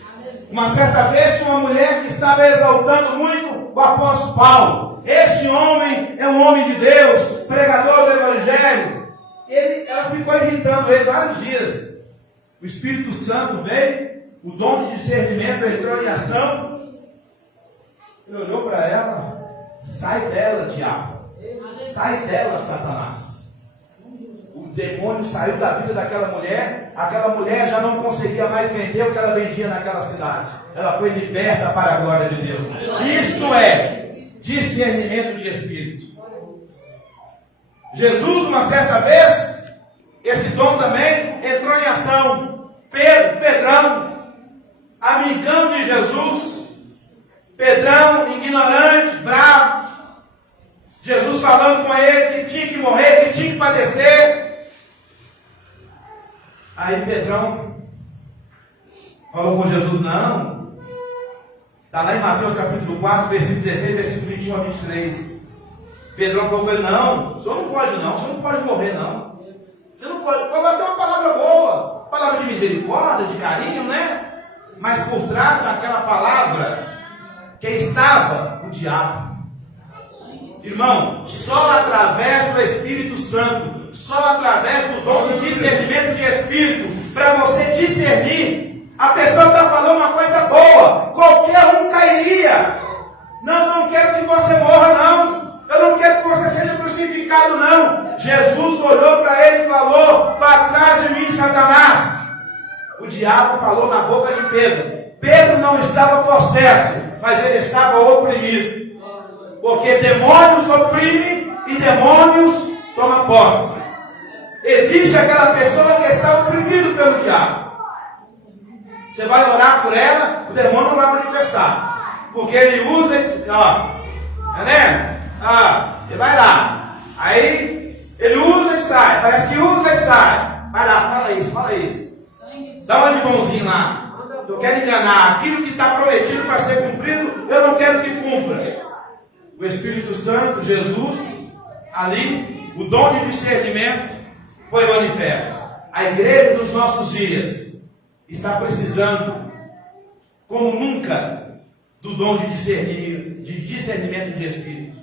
Uma certa vez tinha uma mulher que estava exaltando muito o apóstolo Paulo. Este homem é um homem de Deus, pregador do Evangelho. Ela ficou irritando ele vários dias. O Espírito Santo veio, o dom de discernimento entrou em ação. Ele olhou para ela: sai dela, diabo. Sai dela, Satanás. O demônio saiu da vida daquela mulher. Aquela mulher já não conseguia mais vender o que ela vendia naquela cidade. Ela foi liberta para a glória de Deus. Isto é discernimento de espírito. Jesus, uma certa vez, esse dom também entrou em ação. Pedrão, amigão de Jesus, Pedrão, ignorante, bravo, Jesus falando com ele que tinha que morrer, que tinha que padecer. Aí Pedrão falou com Jesus: não, está lá em Mateus capítulo 4, versículo 16, versículo 21 a 23. Pedrão falou com ele: não, o senhor não pode não, o senhor não pode morrer não. Você não pode, falou até uma palavra boa, palavra de misericórdia, de carinho, né? Mas por trás daquela palavra, quem estava? O diabo. Irmão, só através do Espírito Santo, só através do dom de discernimento de Espírito, para você discernir, a pessoa está falando uma coisa boa, qualquer um cairia. Não quero que você morra não. Eu não quero que você seja crucificado não. Jesus olhou para ele e falou: para trás de mim, Satanás. O diabo falou na boca de Pedro. Pedro não estava possesso, mas ele estava oprimido. Porque demônios oprimem e demônios tomam posse. Existe aquela pessoa que está oprimida pelo diabo. Você vai orar por ela, o demônio não vai manifestar. Porque ele usa esse, ó, tá vendo? Ele vai lá. Aí ele usa e sai. Parece que usa e sai. Vai lá, fala isso. Dá uma de bonzinho lá. Eu quero enganar. Aquilo que está prometido para ser cumprido, eu não quero que cumpra. O Espírito Santo, Jesus, ali, o dom de discernimento foi manifesto. A igreja dos nossos dias está precisando, como nunca, do dom de discernimento de Espírito.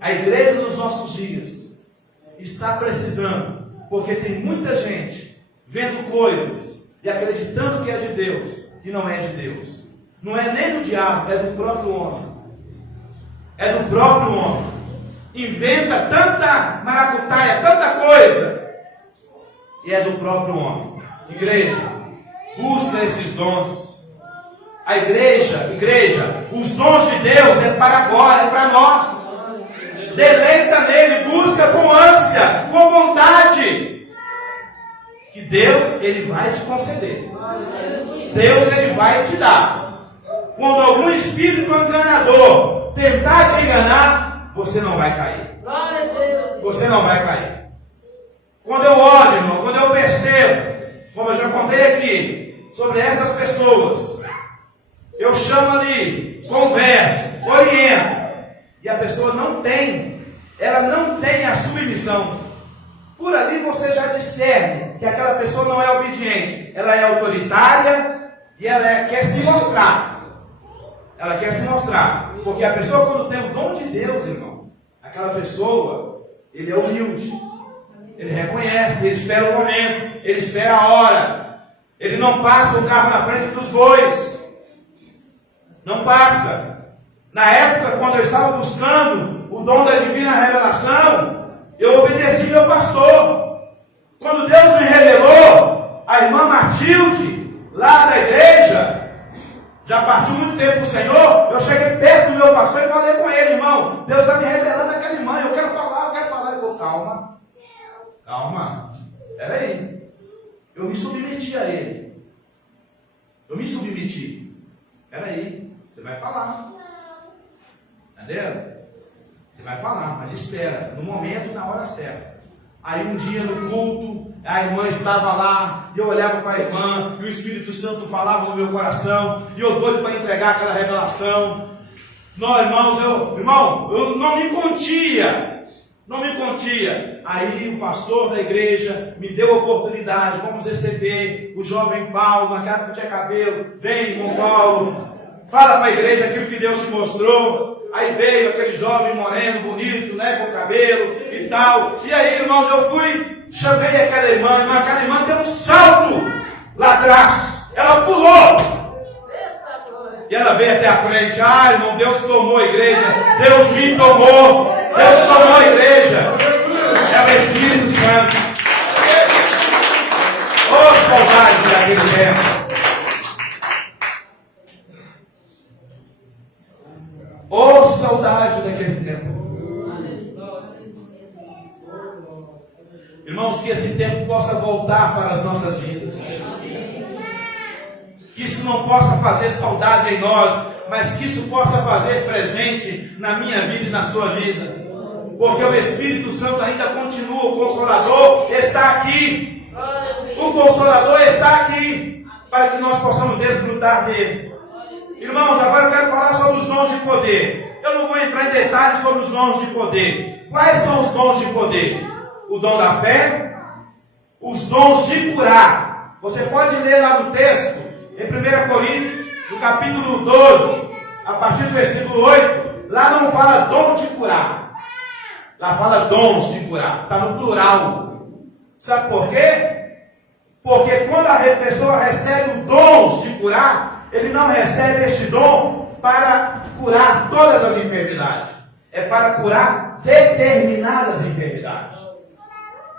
A igreja dos nossos dias está precisando, porque tem muita gente vendo coisas e acreditando que é de Deus e não é de Deus. Não é nem do diabo, é do próprio homem. É do próprio homem. Inventa tanta maracutaia, tanta coisa, e é do próprio homem. Igreja, busca esses dons. A igreja, os dons de Deus é para agora, é para nós. Deleita nele, busca com ânsia, com vontade, que Deus, ele vai te conceder. Deus, ele vai te dar. Quando algum espírito enganador tentar te enganar, você não vai cair. Você não vai cair. Quando eu olho, irmão, quando eu percebo, como eu já contei aqui, sobre essas pessoas, eu chamo ali, converso, oriento, e a pessoa ela não tem a submissão. Por ali você já discerne que aquela pessoa não é obediente, ela é autoritária e ela quer se mostrar. Ela quer se mostrar. Porque a pessoa, quando tem o dom de Deus, irmão, aquela pessoa, ele é humilde. Ele reconhece, ele espera o momento, ele espera a hora. Ele não passa o carro na frente dos bois. Não passa. Na época, quando eu estava buscando o dom da divina revelação, eu obedeci meu pastor. Quando Deus me revelou a irmã Matilde, lá da igreja, já partiu muito tempo do Senhor, eu cheguei perto do meu pastor e falei com ele: irmão, Deus está me revelando aquela irmã, eu quero falar. Ele falou: calma, peraí. Eu me submeti a ele. Peraí, você vai falar. Entendeu? Você vai falar, mas espera, no momento e na hora certa. Aí um dia no culto, a irmã estava lá, e eu olhava para a irmã, e o Espírito Santo falava no meu coração, e eu doido para entregar aquela revelação. Não, irmãos, eu não me contia. Aí o pastor da igreja me deu a oportunidade, vamos receber o jovem Paulo, naquela que tinha cabelo. Vem, irmão Paulo, fala para a igreja aquilo que Deus te mostrou. Aí veio aquele jovem moreno, bonito, né, com cabelo e tal. E aí, irmãos, eu fui, chamei aquela irmã, mas aquela irmã deu um salto lá atrás. Ela pulou. E ela veio até a frente. Ah, irmão, Deus tomou a igreja. Deus me tomou. Deus tomou a igreja. É o Espírito Santo. Oh, saudade daquele tempo. Oh, saudade daquele tempo. Irmãos, que esse tempo possa voltar para as nossas vidas. Que isso não possa fazer saudade em nós, mas que isso possa fazer presente na minha vida e na sua vida. Porque o Espírito Santo ainda continua, o Consolador está aqui. O Consolador está aqui, para que nós possamos desfrutar dele. Irmãos, agora eu quero falar sobre os dons de poder. Eu não vou entrar em detalhes sobre os dons de poder. Quais são os dons de poder? O dom da fé, os dons de curar. Você pode ler lá no texto, em 1 Coríntios, no capítulo 12, a partir do versículo 8, lá não fala dom de curar. Lá fala dons de curar. Está no plural. Sabe por quê? Porque quando a pessoa recebe o dom de curar, ele não recebe este dom para curar todas as enfermidades. É para curar determinadas enfermidades.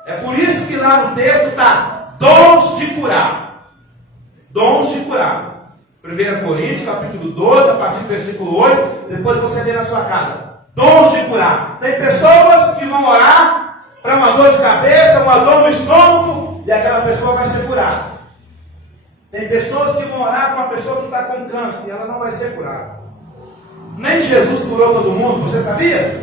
É por isso que lá no texto está dons de curar. Dons de curar. 1 Coríntios, capítulo 12, a partir do versículo 8. Depois você lê na sua casa. Dons de curar. Tem pessoas que vão orar para uma dor de cabeça, uma dor no estômago, e aquela pessoa vai ser curada. Tem pessoas que vão orar com uma pessoa que está com câncer, e ela não vai ser curada. Nem Jesus curou todo mundo, você sabia?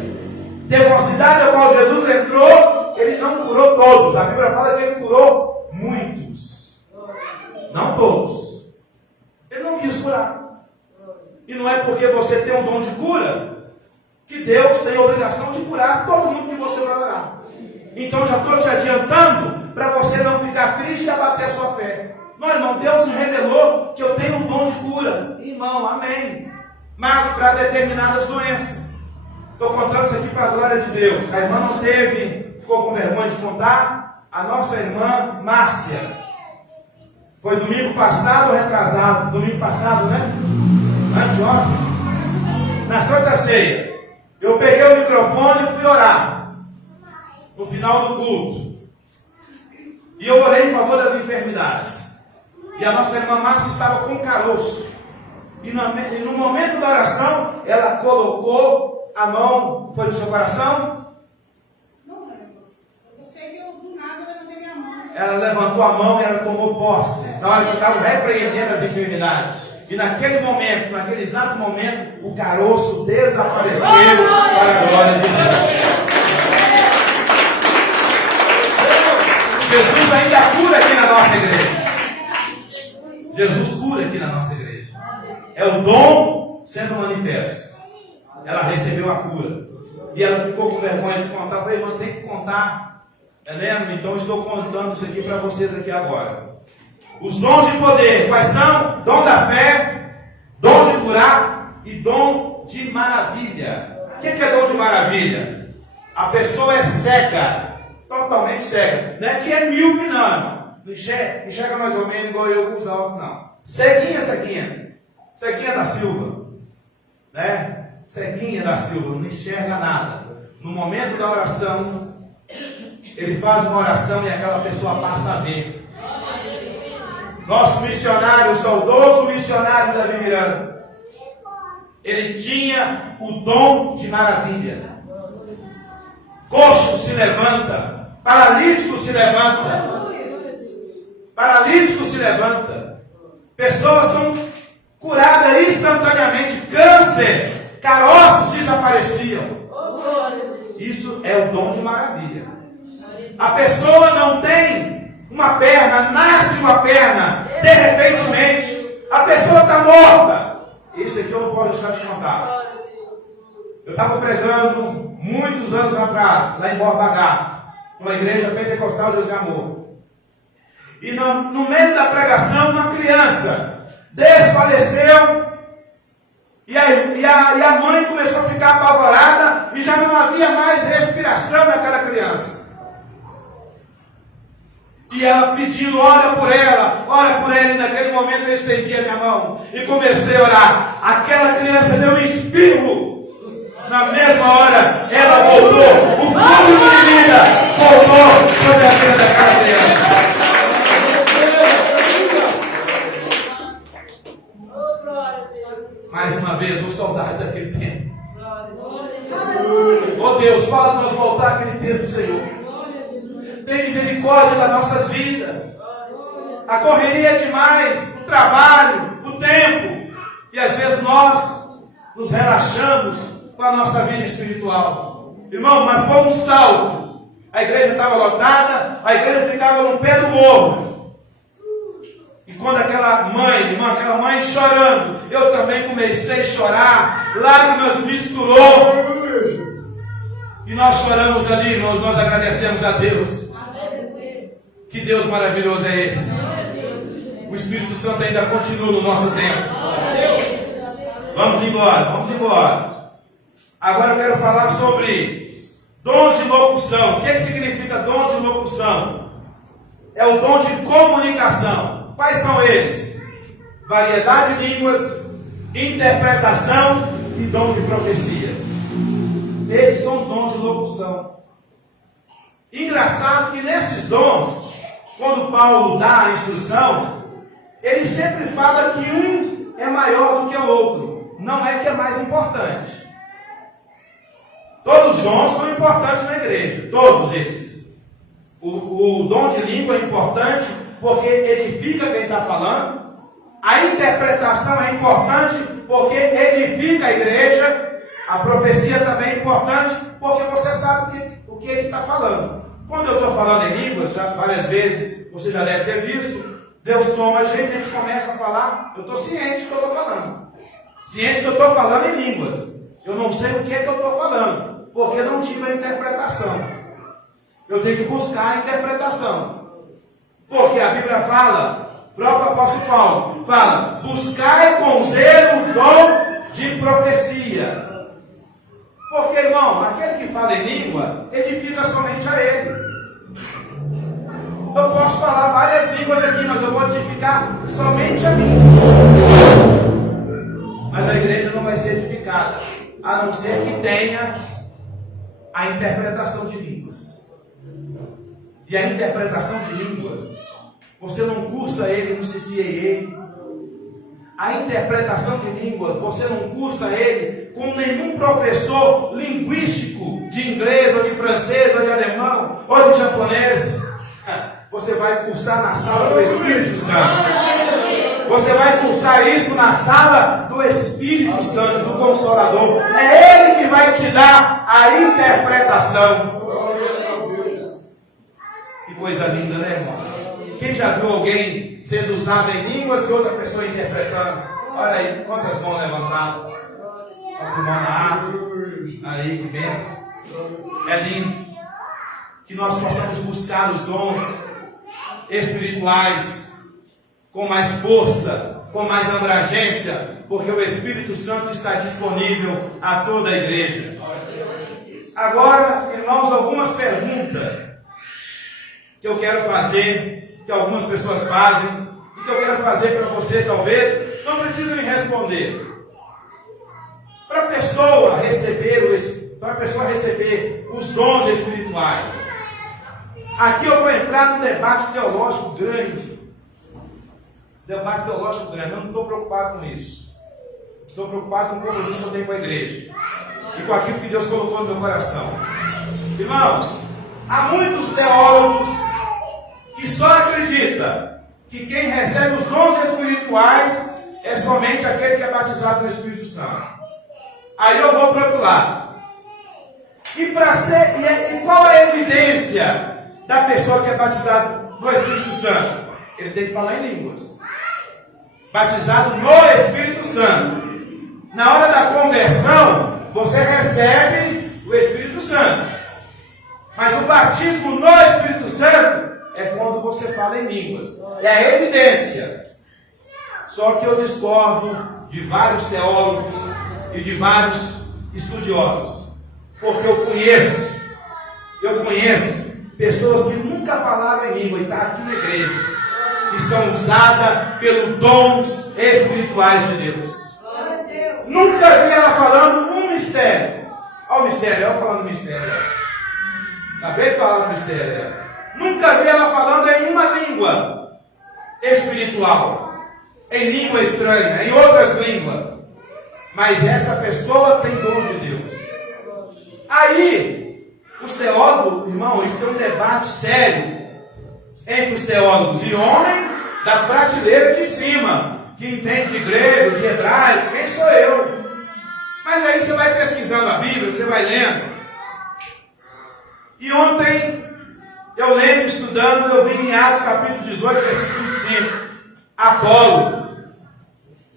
Teve uma cidade a qual Jesus entrou, ele não curou todos. A Bíblia fala que ele curou muitos. Não todos. Ele não quis curar. E não é porque você tem um dom de cura, que Deus tem a obrigação de curar todo mundo que você vai orar. Então já estou te adiantando, para você não ficar triste e abater a sua fé. Não, irmão, Deus me revelou que eu tenho um dom de cura. Irmão, amém. Mas para determinadas doenças. Estou contando isso aqui para a glória de Deus. A irmã não teve, ficou com vergonha de contar. A nossa irmã Márcia. Foi domingo passado ou retrasado? Domingo passado, né? Antes de ontem. Na Santa Ceia. Eu peguei o microfone e fui orar. No final do culto. E eu orei em favor das enfermidades. E a nossa irmã Márcia estava com caroço. E no momento da oração, ela colocou a mão. Foi no seu coração? Não lembro. Eu sei que eu do nada levantei minha mão. Ela levantou a mão e ela tomou posse. Na hora que eu estava repreendendo as enfermidades. E naquele momento, naquele exato momento, o caroço desapareceu para a glória de Deus. Jesus ainda cura aqui na nossa igreja. Jesus cura aqui na nossa igreja. É o dom sendo manifesto. Ela recebeu a cura. E ela ficou com vergonha de contar. Eu falei, irmão, tem que contar. Então eu estou contando isso aqui para vocês aqui agora. Os dons de poder, quais são? Dom da fé, dom de curar e dom de maravilha. O que é dom de maravilha? A pessoa é cega. Totalmente cega. Não é que é míope, não. Não enxerga mais ou menos igual eu com os olhos, não. Ceguinha. Ceguinha da Silva. Né? Ceguinha da Silva, não enxerga nada. No momento da oração, ele faz uma oração e aquela pessoa passa a ver. Nosso missionário, o saudoso missionário Davi Miranda, ele tinha o dom de maravilha. Coxo se levanta, paralítico se levanta, paralítico se levanta, pessoas são curadas instantaneamente, câncer, caroços desapareciam. Isso é o dom de maravilha. A pessoa não tem uma perna, nasce uma perna, de repentemente, a pessoa está morta. Isso aqui eu não posso deixar de contar. Eu estava pregando muitos anos atrás, lá em Borba H, numa igreja pentecostal Deus e Amor. E no meio da pregação, uma criança desfaleceu. E a mãe começou a ficar apavorada e já não havia mais respiração naquela criança. E ela pedindo, ora por ela, e naquele momento eu estendi a minha mão e comecei a orar. Aquela criança deu um espirro. Na mesma hora, ela voltou. O fluxo de vida voltou sobre a vida daquela criança. Mais uma vez, o saudade daquele tempo. Oh Deus, faz-nos voltar àquele tempo, Senhor. Tem misericórdia das nossas vidas. A correria é demais, o trabalho, o tempo. E às vezes nós nos relaxamos com a nossa vida espiritual. Irmão, mas foi um salto. A igreja estava lotada, a igreja ficava no pé do morro. E quando aquela mãe chorando, eu também comecei a chorar, lágrimas misturou. E nós choramos ali, irmãos, nós agradecemos a Deus. Que Deus maravilhoso é esse. O Espírito Santo ainda continua no nosso tempo. Vamos embora. Agora eu quero falar sobre dons de locução. O que significa dom de locução? É o dom de comunicação. Quais são eles? Variedade de línguas, interpretação e dom de profecia. Esses são os dons de locução. Engraçado que nesses dons, quando Paulo dá a instrução, ele sempre fala que um é maior do que o outro. Não é que é mais importante. Todos os dons são importantes na igreja, todos eles. O dom de língua é importante porque edifica quem está falando. A interpretação é importante porque edifica a igreja. A profecia também é importante porque você sabe o que ele está falando. Quando eu estou falando em línguas, já várias vezes você já deve ter visto, Deus toma a gente começa a falar, eu estou ciente do que eu estou falando. Ciente que eu estou falando em línguas. Eu não sei o que eu estou falando, porque não tive a interpretação. Eu tenho que buscar a interpretação. Porque a Bíblia fala, o próprio apóstolo Paulo fala, buscai com zelo o dom de profecia. Porque, irmão, aquele que fala em língua, edifica somente a ele. Eu posso falar várias línguas aqui, mas eu vou edificar somente a mim. Mas a igreja não vai ser edificada, a não ser que tenha a interpretação de línguas. E a interpretação de línguas, você não cursa ele no CCAA. A interpretação de línguas, você não cursa ele com nenhum professor linguístico de inglês, ou de francês, ou de alemão, ou de japonês. Você vai cursar na sala do Espírito Santo. Você vai cursar isso na sala do Espírito Santo, do Consolador. É Ele que vai te dar a interpretação. Que coisa linda, né, irmão? Quem já viu alguém sendo usado em línguas e outra pessoa interpretando? Olha aí, quantas mãos levantadas. A Simona As, aí, que benção. É lindo. Que nós possamos buscar os dons espirituais com mais força, com mais abrangência, porque o Espírito Santo está disponível a toda a igreja. Agora, irmãos, algumas perguntas que eu quero fazer, que algumas pessoas fazem, e que eu quero fazer para você, talvez, não precisa me responder. Para a pessoa receber os dons espirituais, Aqui eu vou entrar num debate teológico grande. Debate teológico grande. Eu não estou preocupado com isso. Estou preocupado com o compromisso que eu tenho com a igreja. E com aquilo que Deus colocou no meu coração. Irmãos, há muitos teólogos que só acreditam que quem recebe os dons espirituais é somente aquele que é batizado no Espírito Santo. Aí eu vou para o outro lado. E qual é a evidência da pessoa que é batizado no Espírito Santo? Ele tem que falar em línguas. Batizado no Espírito Santo. Na hora da conversão, você recebe o Espírito Santo. Mas o batismo no Espírito Santo é quando você fala em línguas. É a evidência. Só que eu discordo de vários teólogos e de vários estudiosos. Porque eu conheço pessoas que nunca falaram em língua e estão aqui na igreja. E são usadas pelos dons espirituais de Deus. Nunca vi ela falando um mistério. Olha o mistério, ela falando mistério. Acabei de falar do mistério. Nunca vi ela falando em uma língua espiritual, em língua estranha, em outras línguas. Mas essa pessoa tem dom de Deus. Aí, os teólogos, irmão, isso é um debate sério entre os teólogos e homem da prateleira de cima, que entende de grego, de hebraico. Quem sou eu? Mas aí você vai pesquisando a Bíblia, você vai lendo. E ontem, eu lendo, estudando, eu vi em Atos capítulo 18, versículo 25.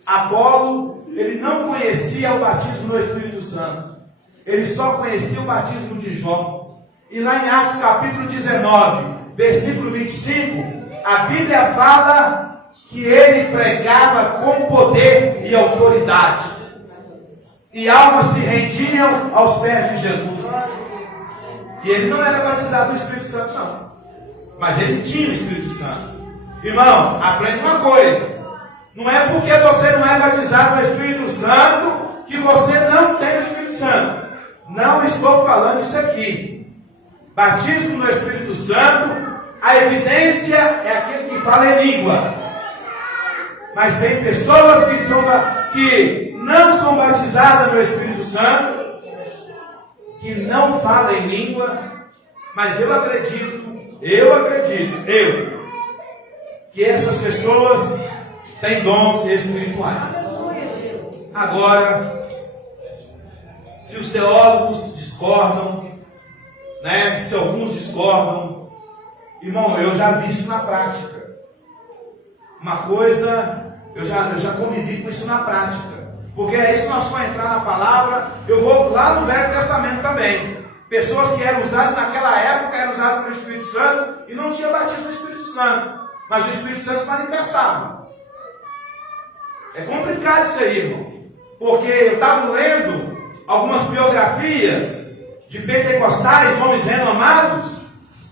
Apolo, ele não conhecia o batismo no Espírito Santo. Ele só conhecia o batismo de João. E lá em Atos capítulo 19, versículo 25, a Bíblia fala que ele pregava com poder e autoridade. E almas se rendiam aos pés de Jesus. E ele não era batizado no Espírito Santo, não. Mas ele tinha o Espírito Santo. Irmão, aprende uma coisa. Não é porque você não é batizado no Espírito Santo que você não tem o Espírito Santo. Não estou falando isso aqui. Batismo no Espírito Santo, a evidência é aquele que fala em língua. Mas tem pessoas que não são batizadas no Espírito Santo, que não falam em língua, mas eu acredito, que essas pessoas têm dons espirituais. Agora, se os teólogos discordam, né, se alguns discordam, irmão, eu já vi isso na prática. Uma coisa, eu já convivi com isso na prática. Porque é isso que nós vamos entrar na palavra. Eu vou lá no Velho Testamento também. Pessoas que eram usadas naquela época, eram usadas pelo Espírito Santo e não tinha batismo no Espírito Santo. Mas o Espírito Santo se manifestava. É complicado isso aí, irmão. Porque eu estava lendo algumas biografias de pentecostais, homens renomados,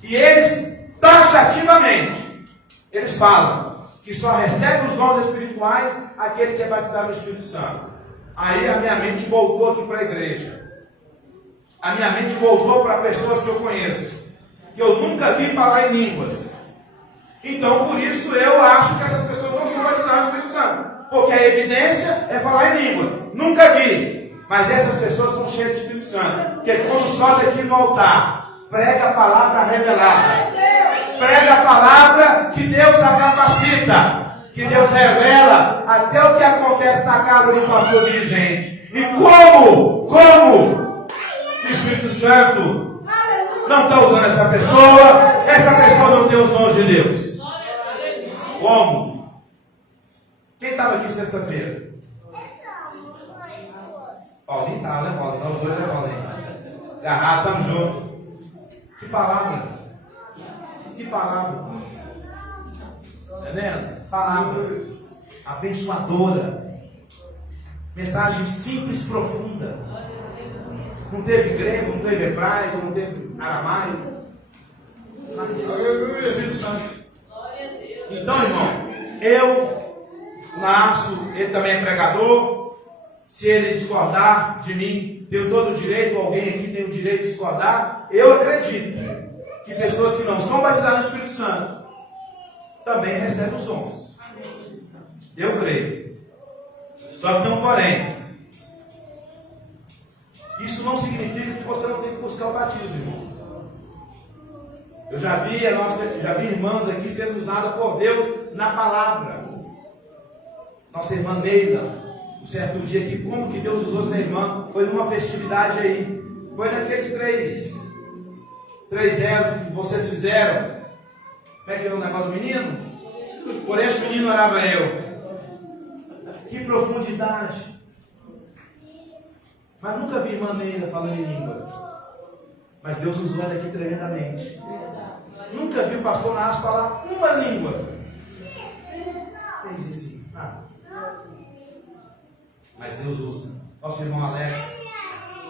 e eles, taxativamente, eles falam que só recebe os dons espirituais aquele que é batizado no Espírito Santo. Aí a minha mente voltou aqui para a igreja. A minha mente voltou para pessoas que eu conheço, que eu nunca vi falar em línguas. Então, por isso, eu acho que essas pessoas não são batizadas no Espírito Santo. Porque a evidência é falar em língua. Nunca vi. Mas essas pessoas são cheias do Espírito Santo. Porque quando sobe aqui no altar, prega a palavra revelada. Prega a palavra que Deus a capacita. Que Deus revela até o que acontece na casa do pastor dirigente. E como o Espírito Santo não está usando essa pessoa não tem os dons de Deus. Como? Quem estava aqui sexta-feira? Paulinho estava, né, Paulinho? Não, os dois é Paulinho. Garrafa, estamos juntos. Que palavra. Entendendo? Palavra abençoadora. Mensagem simples, profunda. Não teve grego, não teve hebraico, não teve aramaico. Espírito Santo. Então, irmão, eu nasço, ele também é pregador. Se ele discordar de mim, tenho todo o direito, alguém aqui tem o direito de discordar. Eu acredito que pessoas que não são batizadas no Espírito Santo também recebem os dons. Eu creio. Só que tem um porém. Isso não significa que você não tem que buscar o batismo, irmão. Eu já vi irmãs aqui sendo usadas por Deus na palavra. Nossa irmã Neila, um certo dia aqui, como que Deus usou essa irmã? Foi numa festividade aí. Foi naqueles 3 anos que vocês fizeram. Como é que era o negócio do menino? Por este menino orava eu. Que profundidade. Mas nunca vi irmã Neila falando em língua. Mas Deus usou ela aqui tremendamente. Nunca vi o pastor Nasso falar uma língua. Fez isso. Mas Deus usa. Nosso irmão Alex.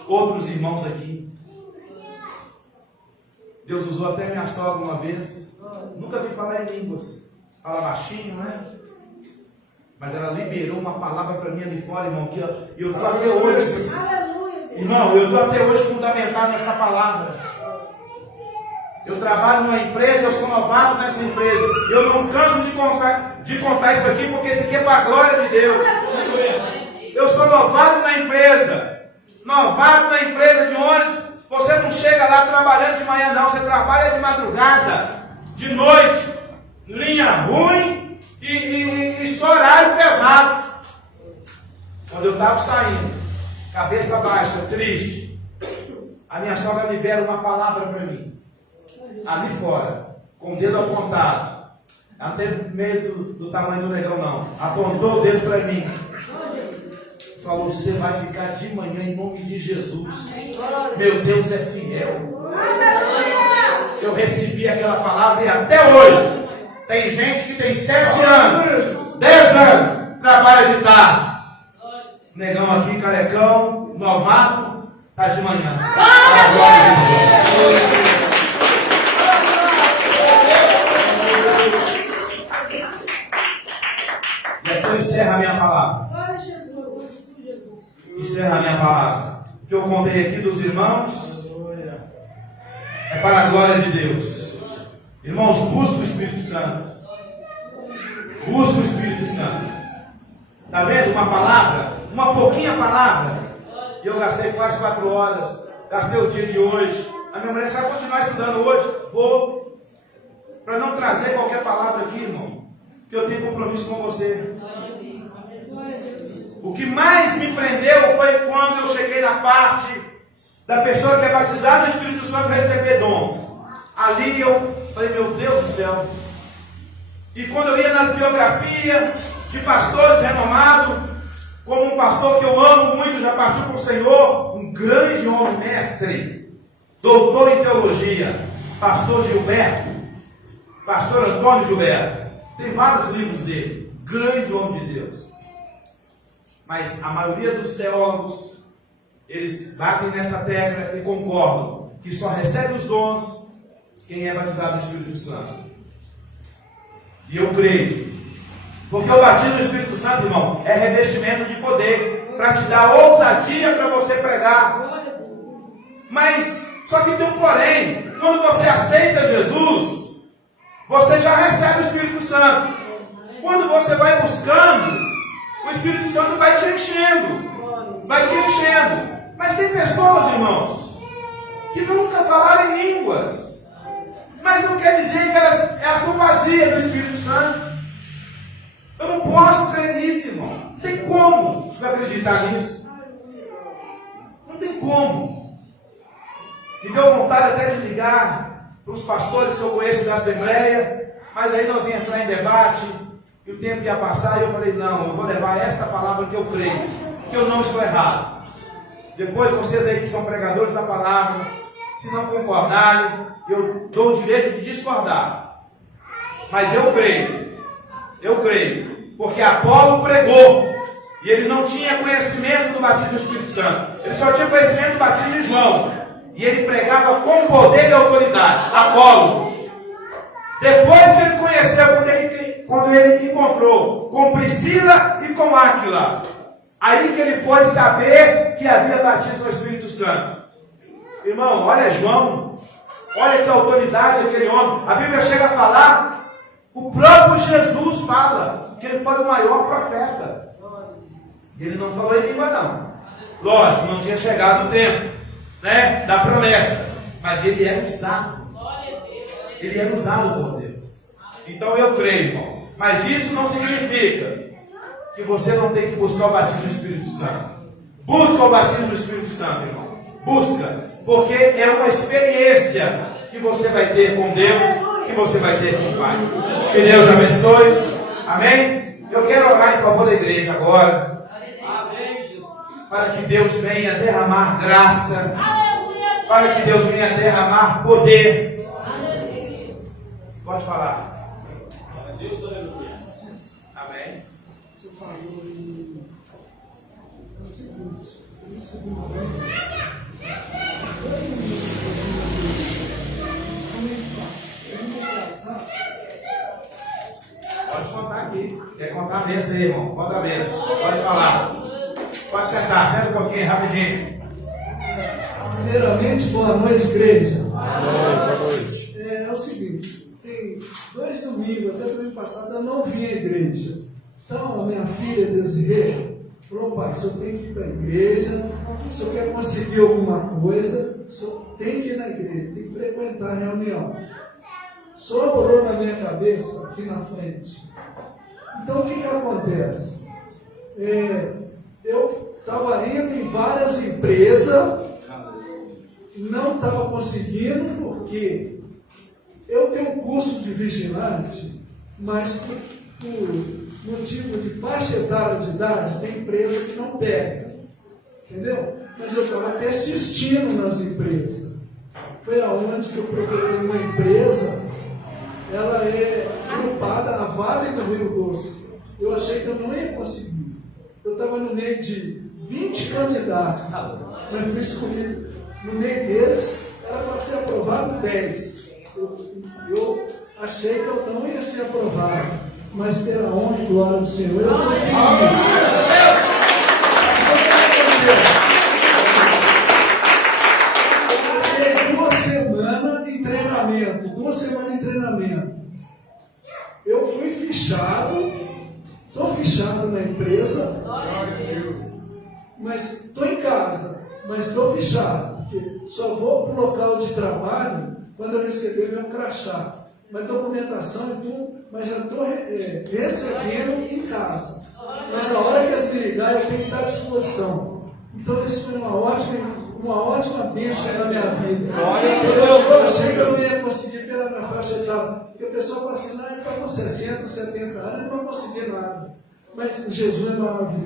Outros irmãos aqui. Deus usou até minha sogra uma vez. Nunca vi falar em línguas. Fala baixinho, né? Mas ela liberou uma palavra para mim ali fora, irmão. Que eu estou até hoje. Irmão, eu estou até hoje fundamentado nessa palavra. Eu trabalho numa empresa, eu sou novato nessa empresa. Eu não canso de contar isso aqui, porque isso aqui é para a glória de Deus. Eu sou novato na empresa. Novato na empresa de ônibus. Você não chega lá trabalhando de manhã, não. Você trabalha de madrugada, de noite, linha ruim e só horário pesado. Quando eu estava saindo, cabeça baixa, triste, a minha sogra libera uma palavra para mim. Ali fora, com o dedo apontado. Ela não teve medo do tamanho do negão, não. Apontou o dedo para mim. Falou: você vai ficar de manhã em nome de Jesus. Meu Deus é fiel. Eu recebi aquela palavra e até hoje tem gente que tem 7 anos, 10 anos, trabalha de tarde. Negão aqui, carecão, novato, está de manhã. E aqui eu encerro a minha palavra. Encerra a minha palavra. O que eu contei aqui dos irmãos é para a glória de Deus. Irmãos, busca o Espírito Santo. Busca o Espírito Santo. Está vendo uma palavra? Uma pouquinha palavra. E eu gastei quase 4 horas. Gastei o dia de hoje. A minha mulher vai continuar estudando hoje. Vou. Para não trazer qualquer palavra aqui, irmão. Que eu tenho compromisso com você. O que mais me prendeu foi quando eu cheguei na parte da pessoa que é batizada no Espírito Santo receber dom. Ali eu falei: meu Deus do céu. E quando eu ia nas biografias de pastores renomados, como um pastor que eu amo muito, já partiu para o Senhor, um grande homem, mestre, doutor em teologia, pastor Gilberto, pastor Antônio Gilberto. Tem vários livros dele, grande homem de Deus. Mas a maioria dos teólogos, eles batem nessa tecla e concordam que só recebe os dons quem é batizado no Espírito Santo. E eu creio, porque o batismo no Espírito Santo, irmão, é revestimento de poder, para te dar ousadia para você pregar. Mas, só que tem um porém, quando você aceita Jesus, você já recebe o Espírito Santo. Quando você vai buscando, o Espírito Santo vai te enchendo. Vai te enchendo. Mas tem pessoas, irmãos, que nunca falaram em línguas. Mas não quer dizer que elas são vazias do Espírito Santo. Eu não posso crer nisso, irmão. Não tem como você acreditar nisso. Não tem como. Me deu vontade até de ligar para os pastores que eu conheço da Assembleia. Mas aí nós íamos entrar em debate. E o tempo ia passar e eu falei: não, eu vou levar esta palavra que eu creio, que eu não estou errado. Depois vocês aí que são pregadores da palavra, se não concordarem, eu dou o direito de discordar. Mas eu creio, porque Apolo pregou, e ele não tinha conhecimento do batismo do Espírito Santo, ele só tinha conhecimento do batismo de João, e ele pregava com poder e autoridade. Apolo. Depois que ele conheceu, quando ele encontrou com Priscila e com Áquila, aí que ele foi saber que havia batismo no Espírito Santo. Irmão, olha João, Olha que autoridade aquele homem. A Bíblia chega a falar, o próprio Jesus fala que ele foi o maior profeta. Ele não falou em língua não. Lógico, não tinha chegado o tempo, né, da promessa. Mas ele era usado. Ele era usado por Deus. Então eu creio, irmão. Mas isso não significa que você não tem que buscar o batismo do Espírito Santo. Busca o batismo do Espírito Santo, irmão. Busca. Porque é uma experiência que você vai ter com Deus, que você vai ter com o Pai. Que Deus abençoe. Amém? Eu quero orar em favor da igreja agora. Para que Deus venha derramar graça. Para que Deus venha derramar poder. Pode falar. Amém. Você falou em o seguinte, em segunda vez, Pode contar aqui. Quer contar a benção aí, irmão? Conta a benção. Pode falar. Pode sentar. Senta um pouquinho, rapidinho. primeiramente, boa noite, igreja. Boa noite. É o seguinte, tem 2 domingos, até o domingo passado, eu não vim à igreja. Então, a minha filha, Desirê, falou: pai, se eu tenho que ir para a igreja, se eu quero conseguir alguma coisa, se eu tenho que ir na igreja, tenho que frequentar a reunião. Sobrou na minha cabeça, aqui na frente. Então, o que acontece? Eu estava indo em várias empresas, não estava conseguindo, porque eu tenho um curso de vigilante, mas por motivo de faixa etária de idade, tem empresa que não pega, entendeu? Mas eu estava persistindo nas empresas. Foi aonde que eu procurei uma empresa, ela é agrupada a Vale do Rio Doce. Eu achei que eu não ia conseguir. Eu estava no meio de 20 candidatos, mas fui escolhido. No meio deles, era para ser aprovado 10. Eu achei que eu não ia ser aprovado, mas pela honra e glória do Senhor, eu consegui. Eu fiquei 2 semanas em treinamento, 2 semanas em treinamento. Eu fui fichado, estou fichado na empresa, mas estou em casa, mas estou fichado, porque só vou para o local de trabalho quando eu receber meu crachá. Mas documentação e tudo, mas já estou recebendo em casa. Mas a hora que eles me ligarem, eu tenho que estar à disposição. Então, isso foi uma ótima bênção na minha vida. Eu achei que eu não ia conseguir pela minha faixa etária. Porque o pessoal fala assim: não, ele está com 60, 70 anos, ele não vai conseguir nada. Mas Jesus é maravilhoso.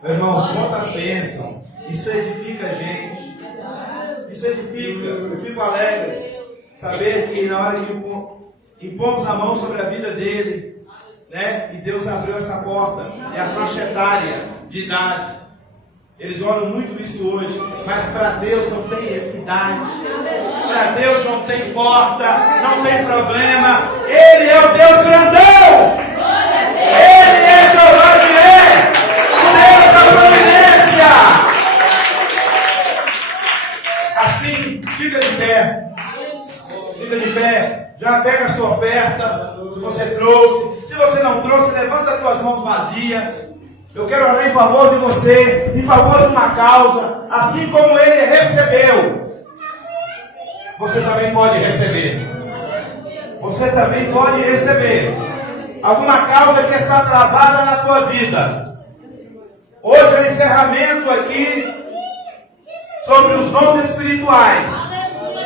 Meus irmãos, quantas bênçãos. Isso edifica a gente. Isso edifica. Eu fico alegre saber que na hora que impomos a mão sobre a vida dele, né, e Deus abriu essa porta, é a faixa etária de idade. Eles oram muito isso hoje, mas para Deus não tem idade. Para Deus não tem porta, não tem problema. Ele é o Deus grandão. Ele é Jeová Jireh, o Deus da providência. Assim, fica de pé. Fica de pé. Já pega a sua oferta, se você trouxe. Se você não trouxe, levanta as tuas mãos vazias. Eu quero orar em favor de você, em favor de uma causa, assim como ele recebeu. Você também pode receber. Você também pode receber. Alguma causa que está travada na tua vida. Hoje é o encerramento aqui sobre os dons espirituais.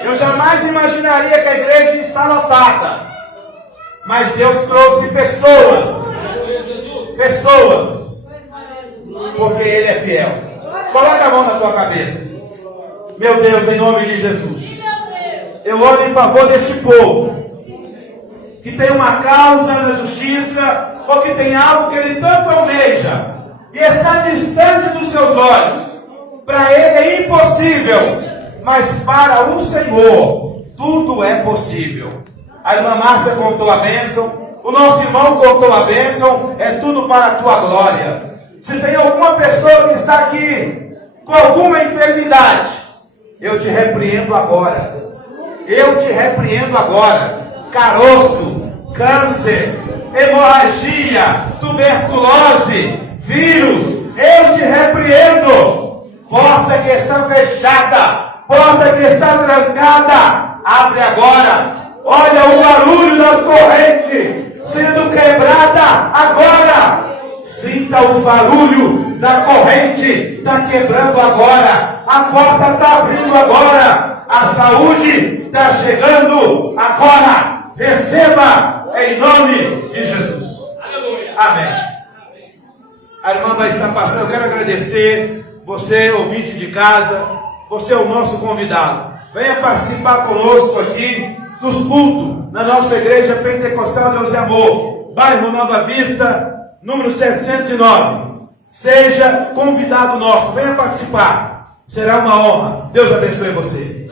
Eu jamais imaginaria que a igreja está lotada. Mas Deus trouxe pessoas. Porque Ele é fiel. Coloca a mão na tua cabeça. Meu Deus, em nome de Jesus, eu oro em favor deste povo que tem uma causa na justiça, ou que tem algo que ele tanto almeja e está distante dos seus olhos. Para ele é impossível, mas para o Senhor tudo é possível. A irmã Márcia contou a bênção. O nosso irmão cortou a bênção, é tudo para a tua glória. Se tem alguma pessoa que está aqui com alguma enfermidade, eu te repreendo agora. Eu te repreendo agora. Caroço, câncer, hemorragia, tuberculose, vírus, eu te repreendo. Porta que está fechada, porta que está trancada, abre agora. Olha o barulho das correntes sendo quebrada agora. Sinta os barulhos da corrente, está quebrando agora. A porta está abrindo agora. A saúde está chegando agora. Receba em nome de Jesus. Amém. A irmã vai estar passando. Eu quero agradecer você, ouvinte de casa. Você é o nosso convidado. Venha participar conosco aqui dos cultos na nossa igreja Pentecostal Deus e Amor, bairro Nova Vista, número 709. Seja convidado nosso. Venha participar. Será uma honra. Deus abençoe você.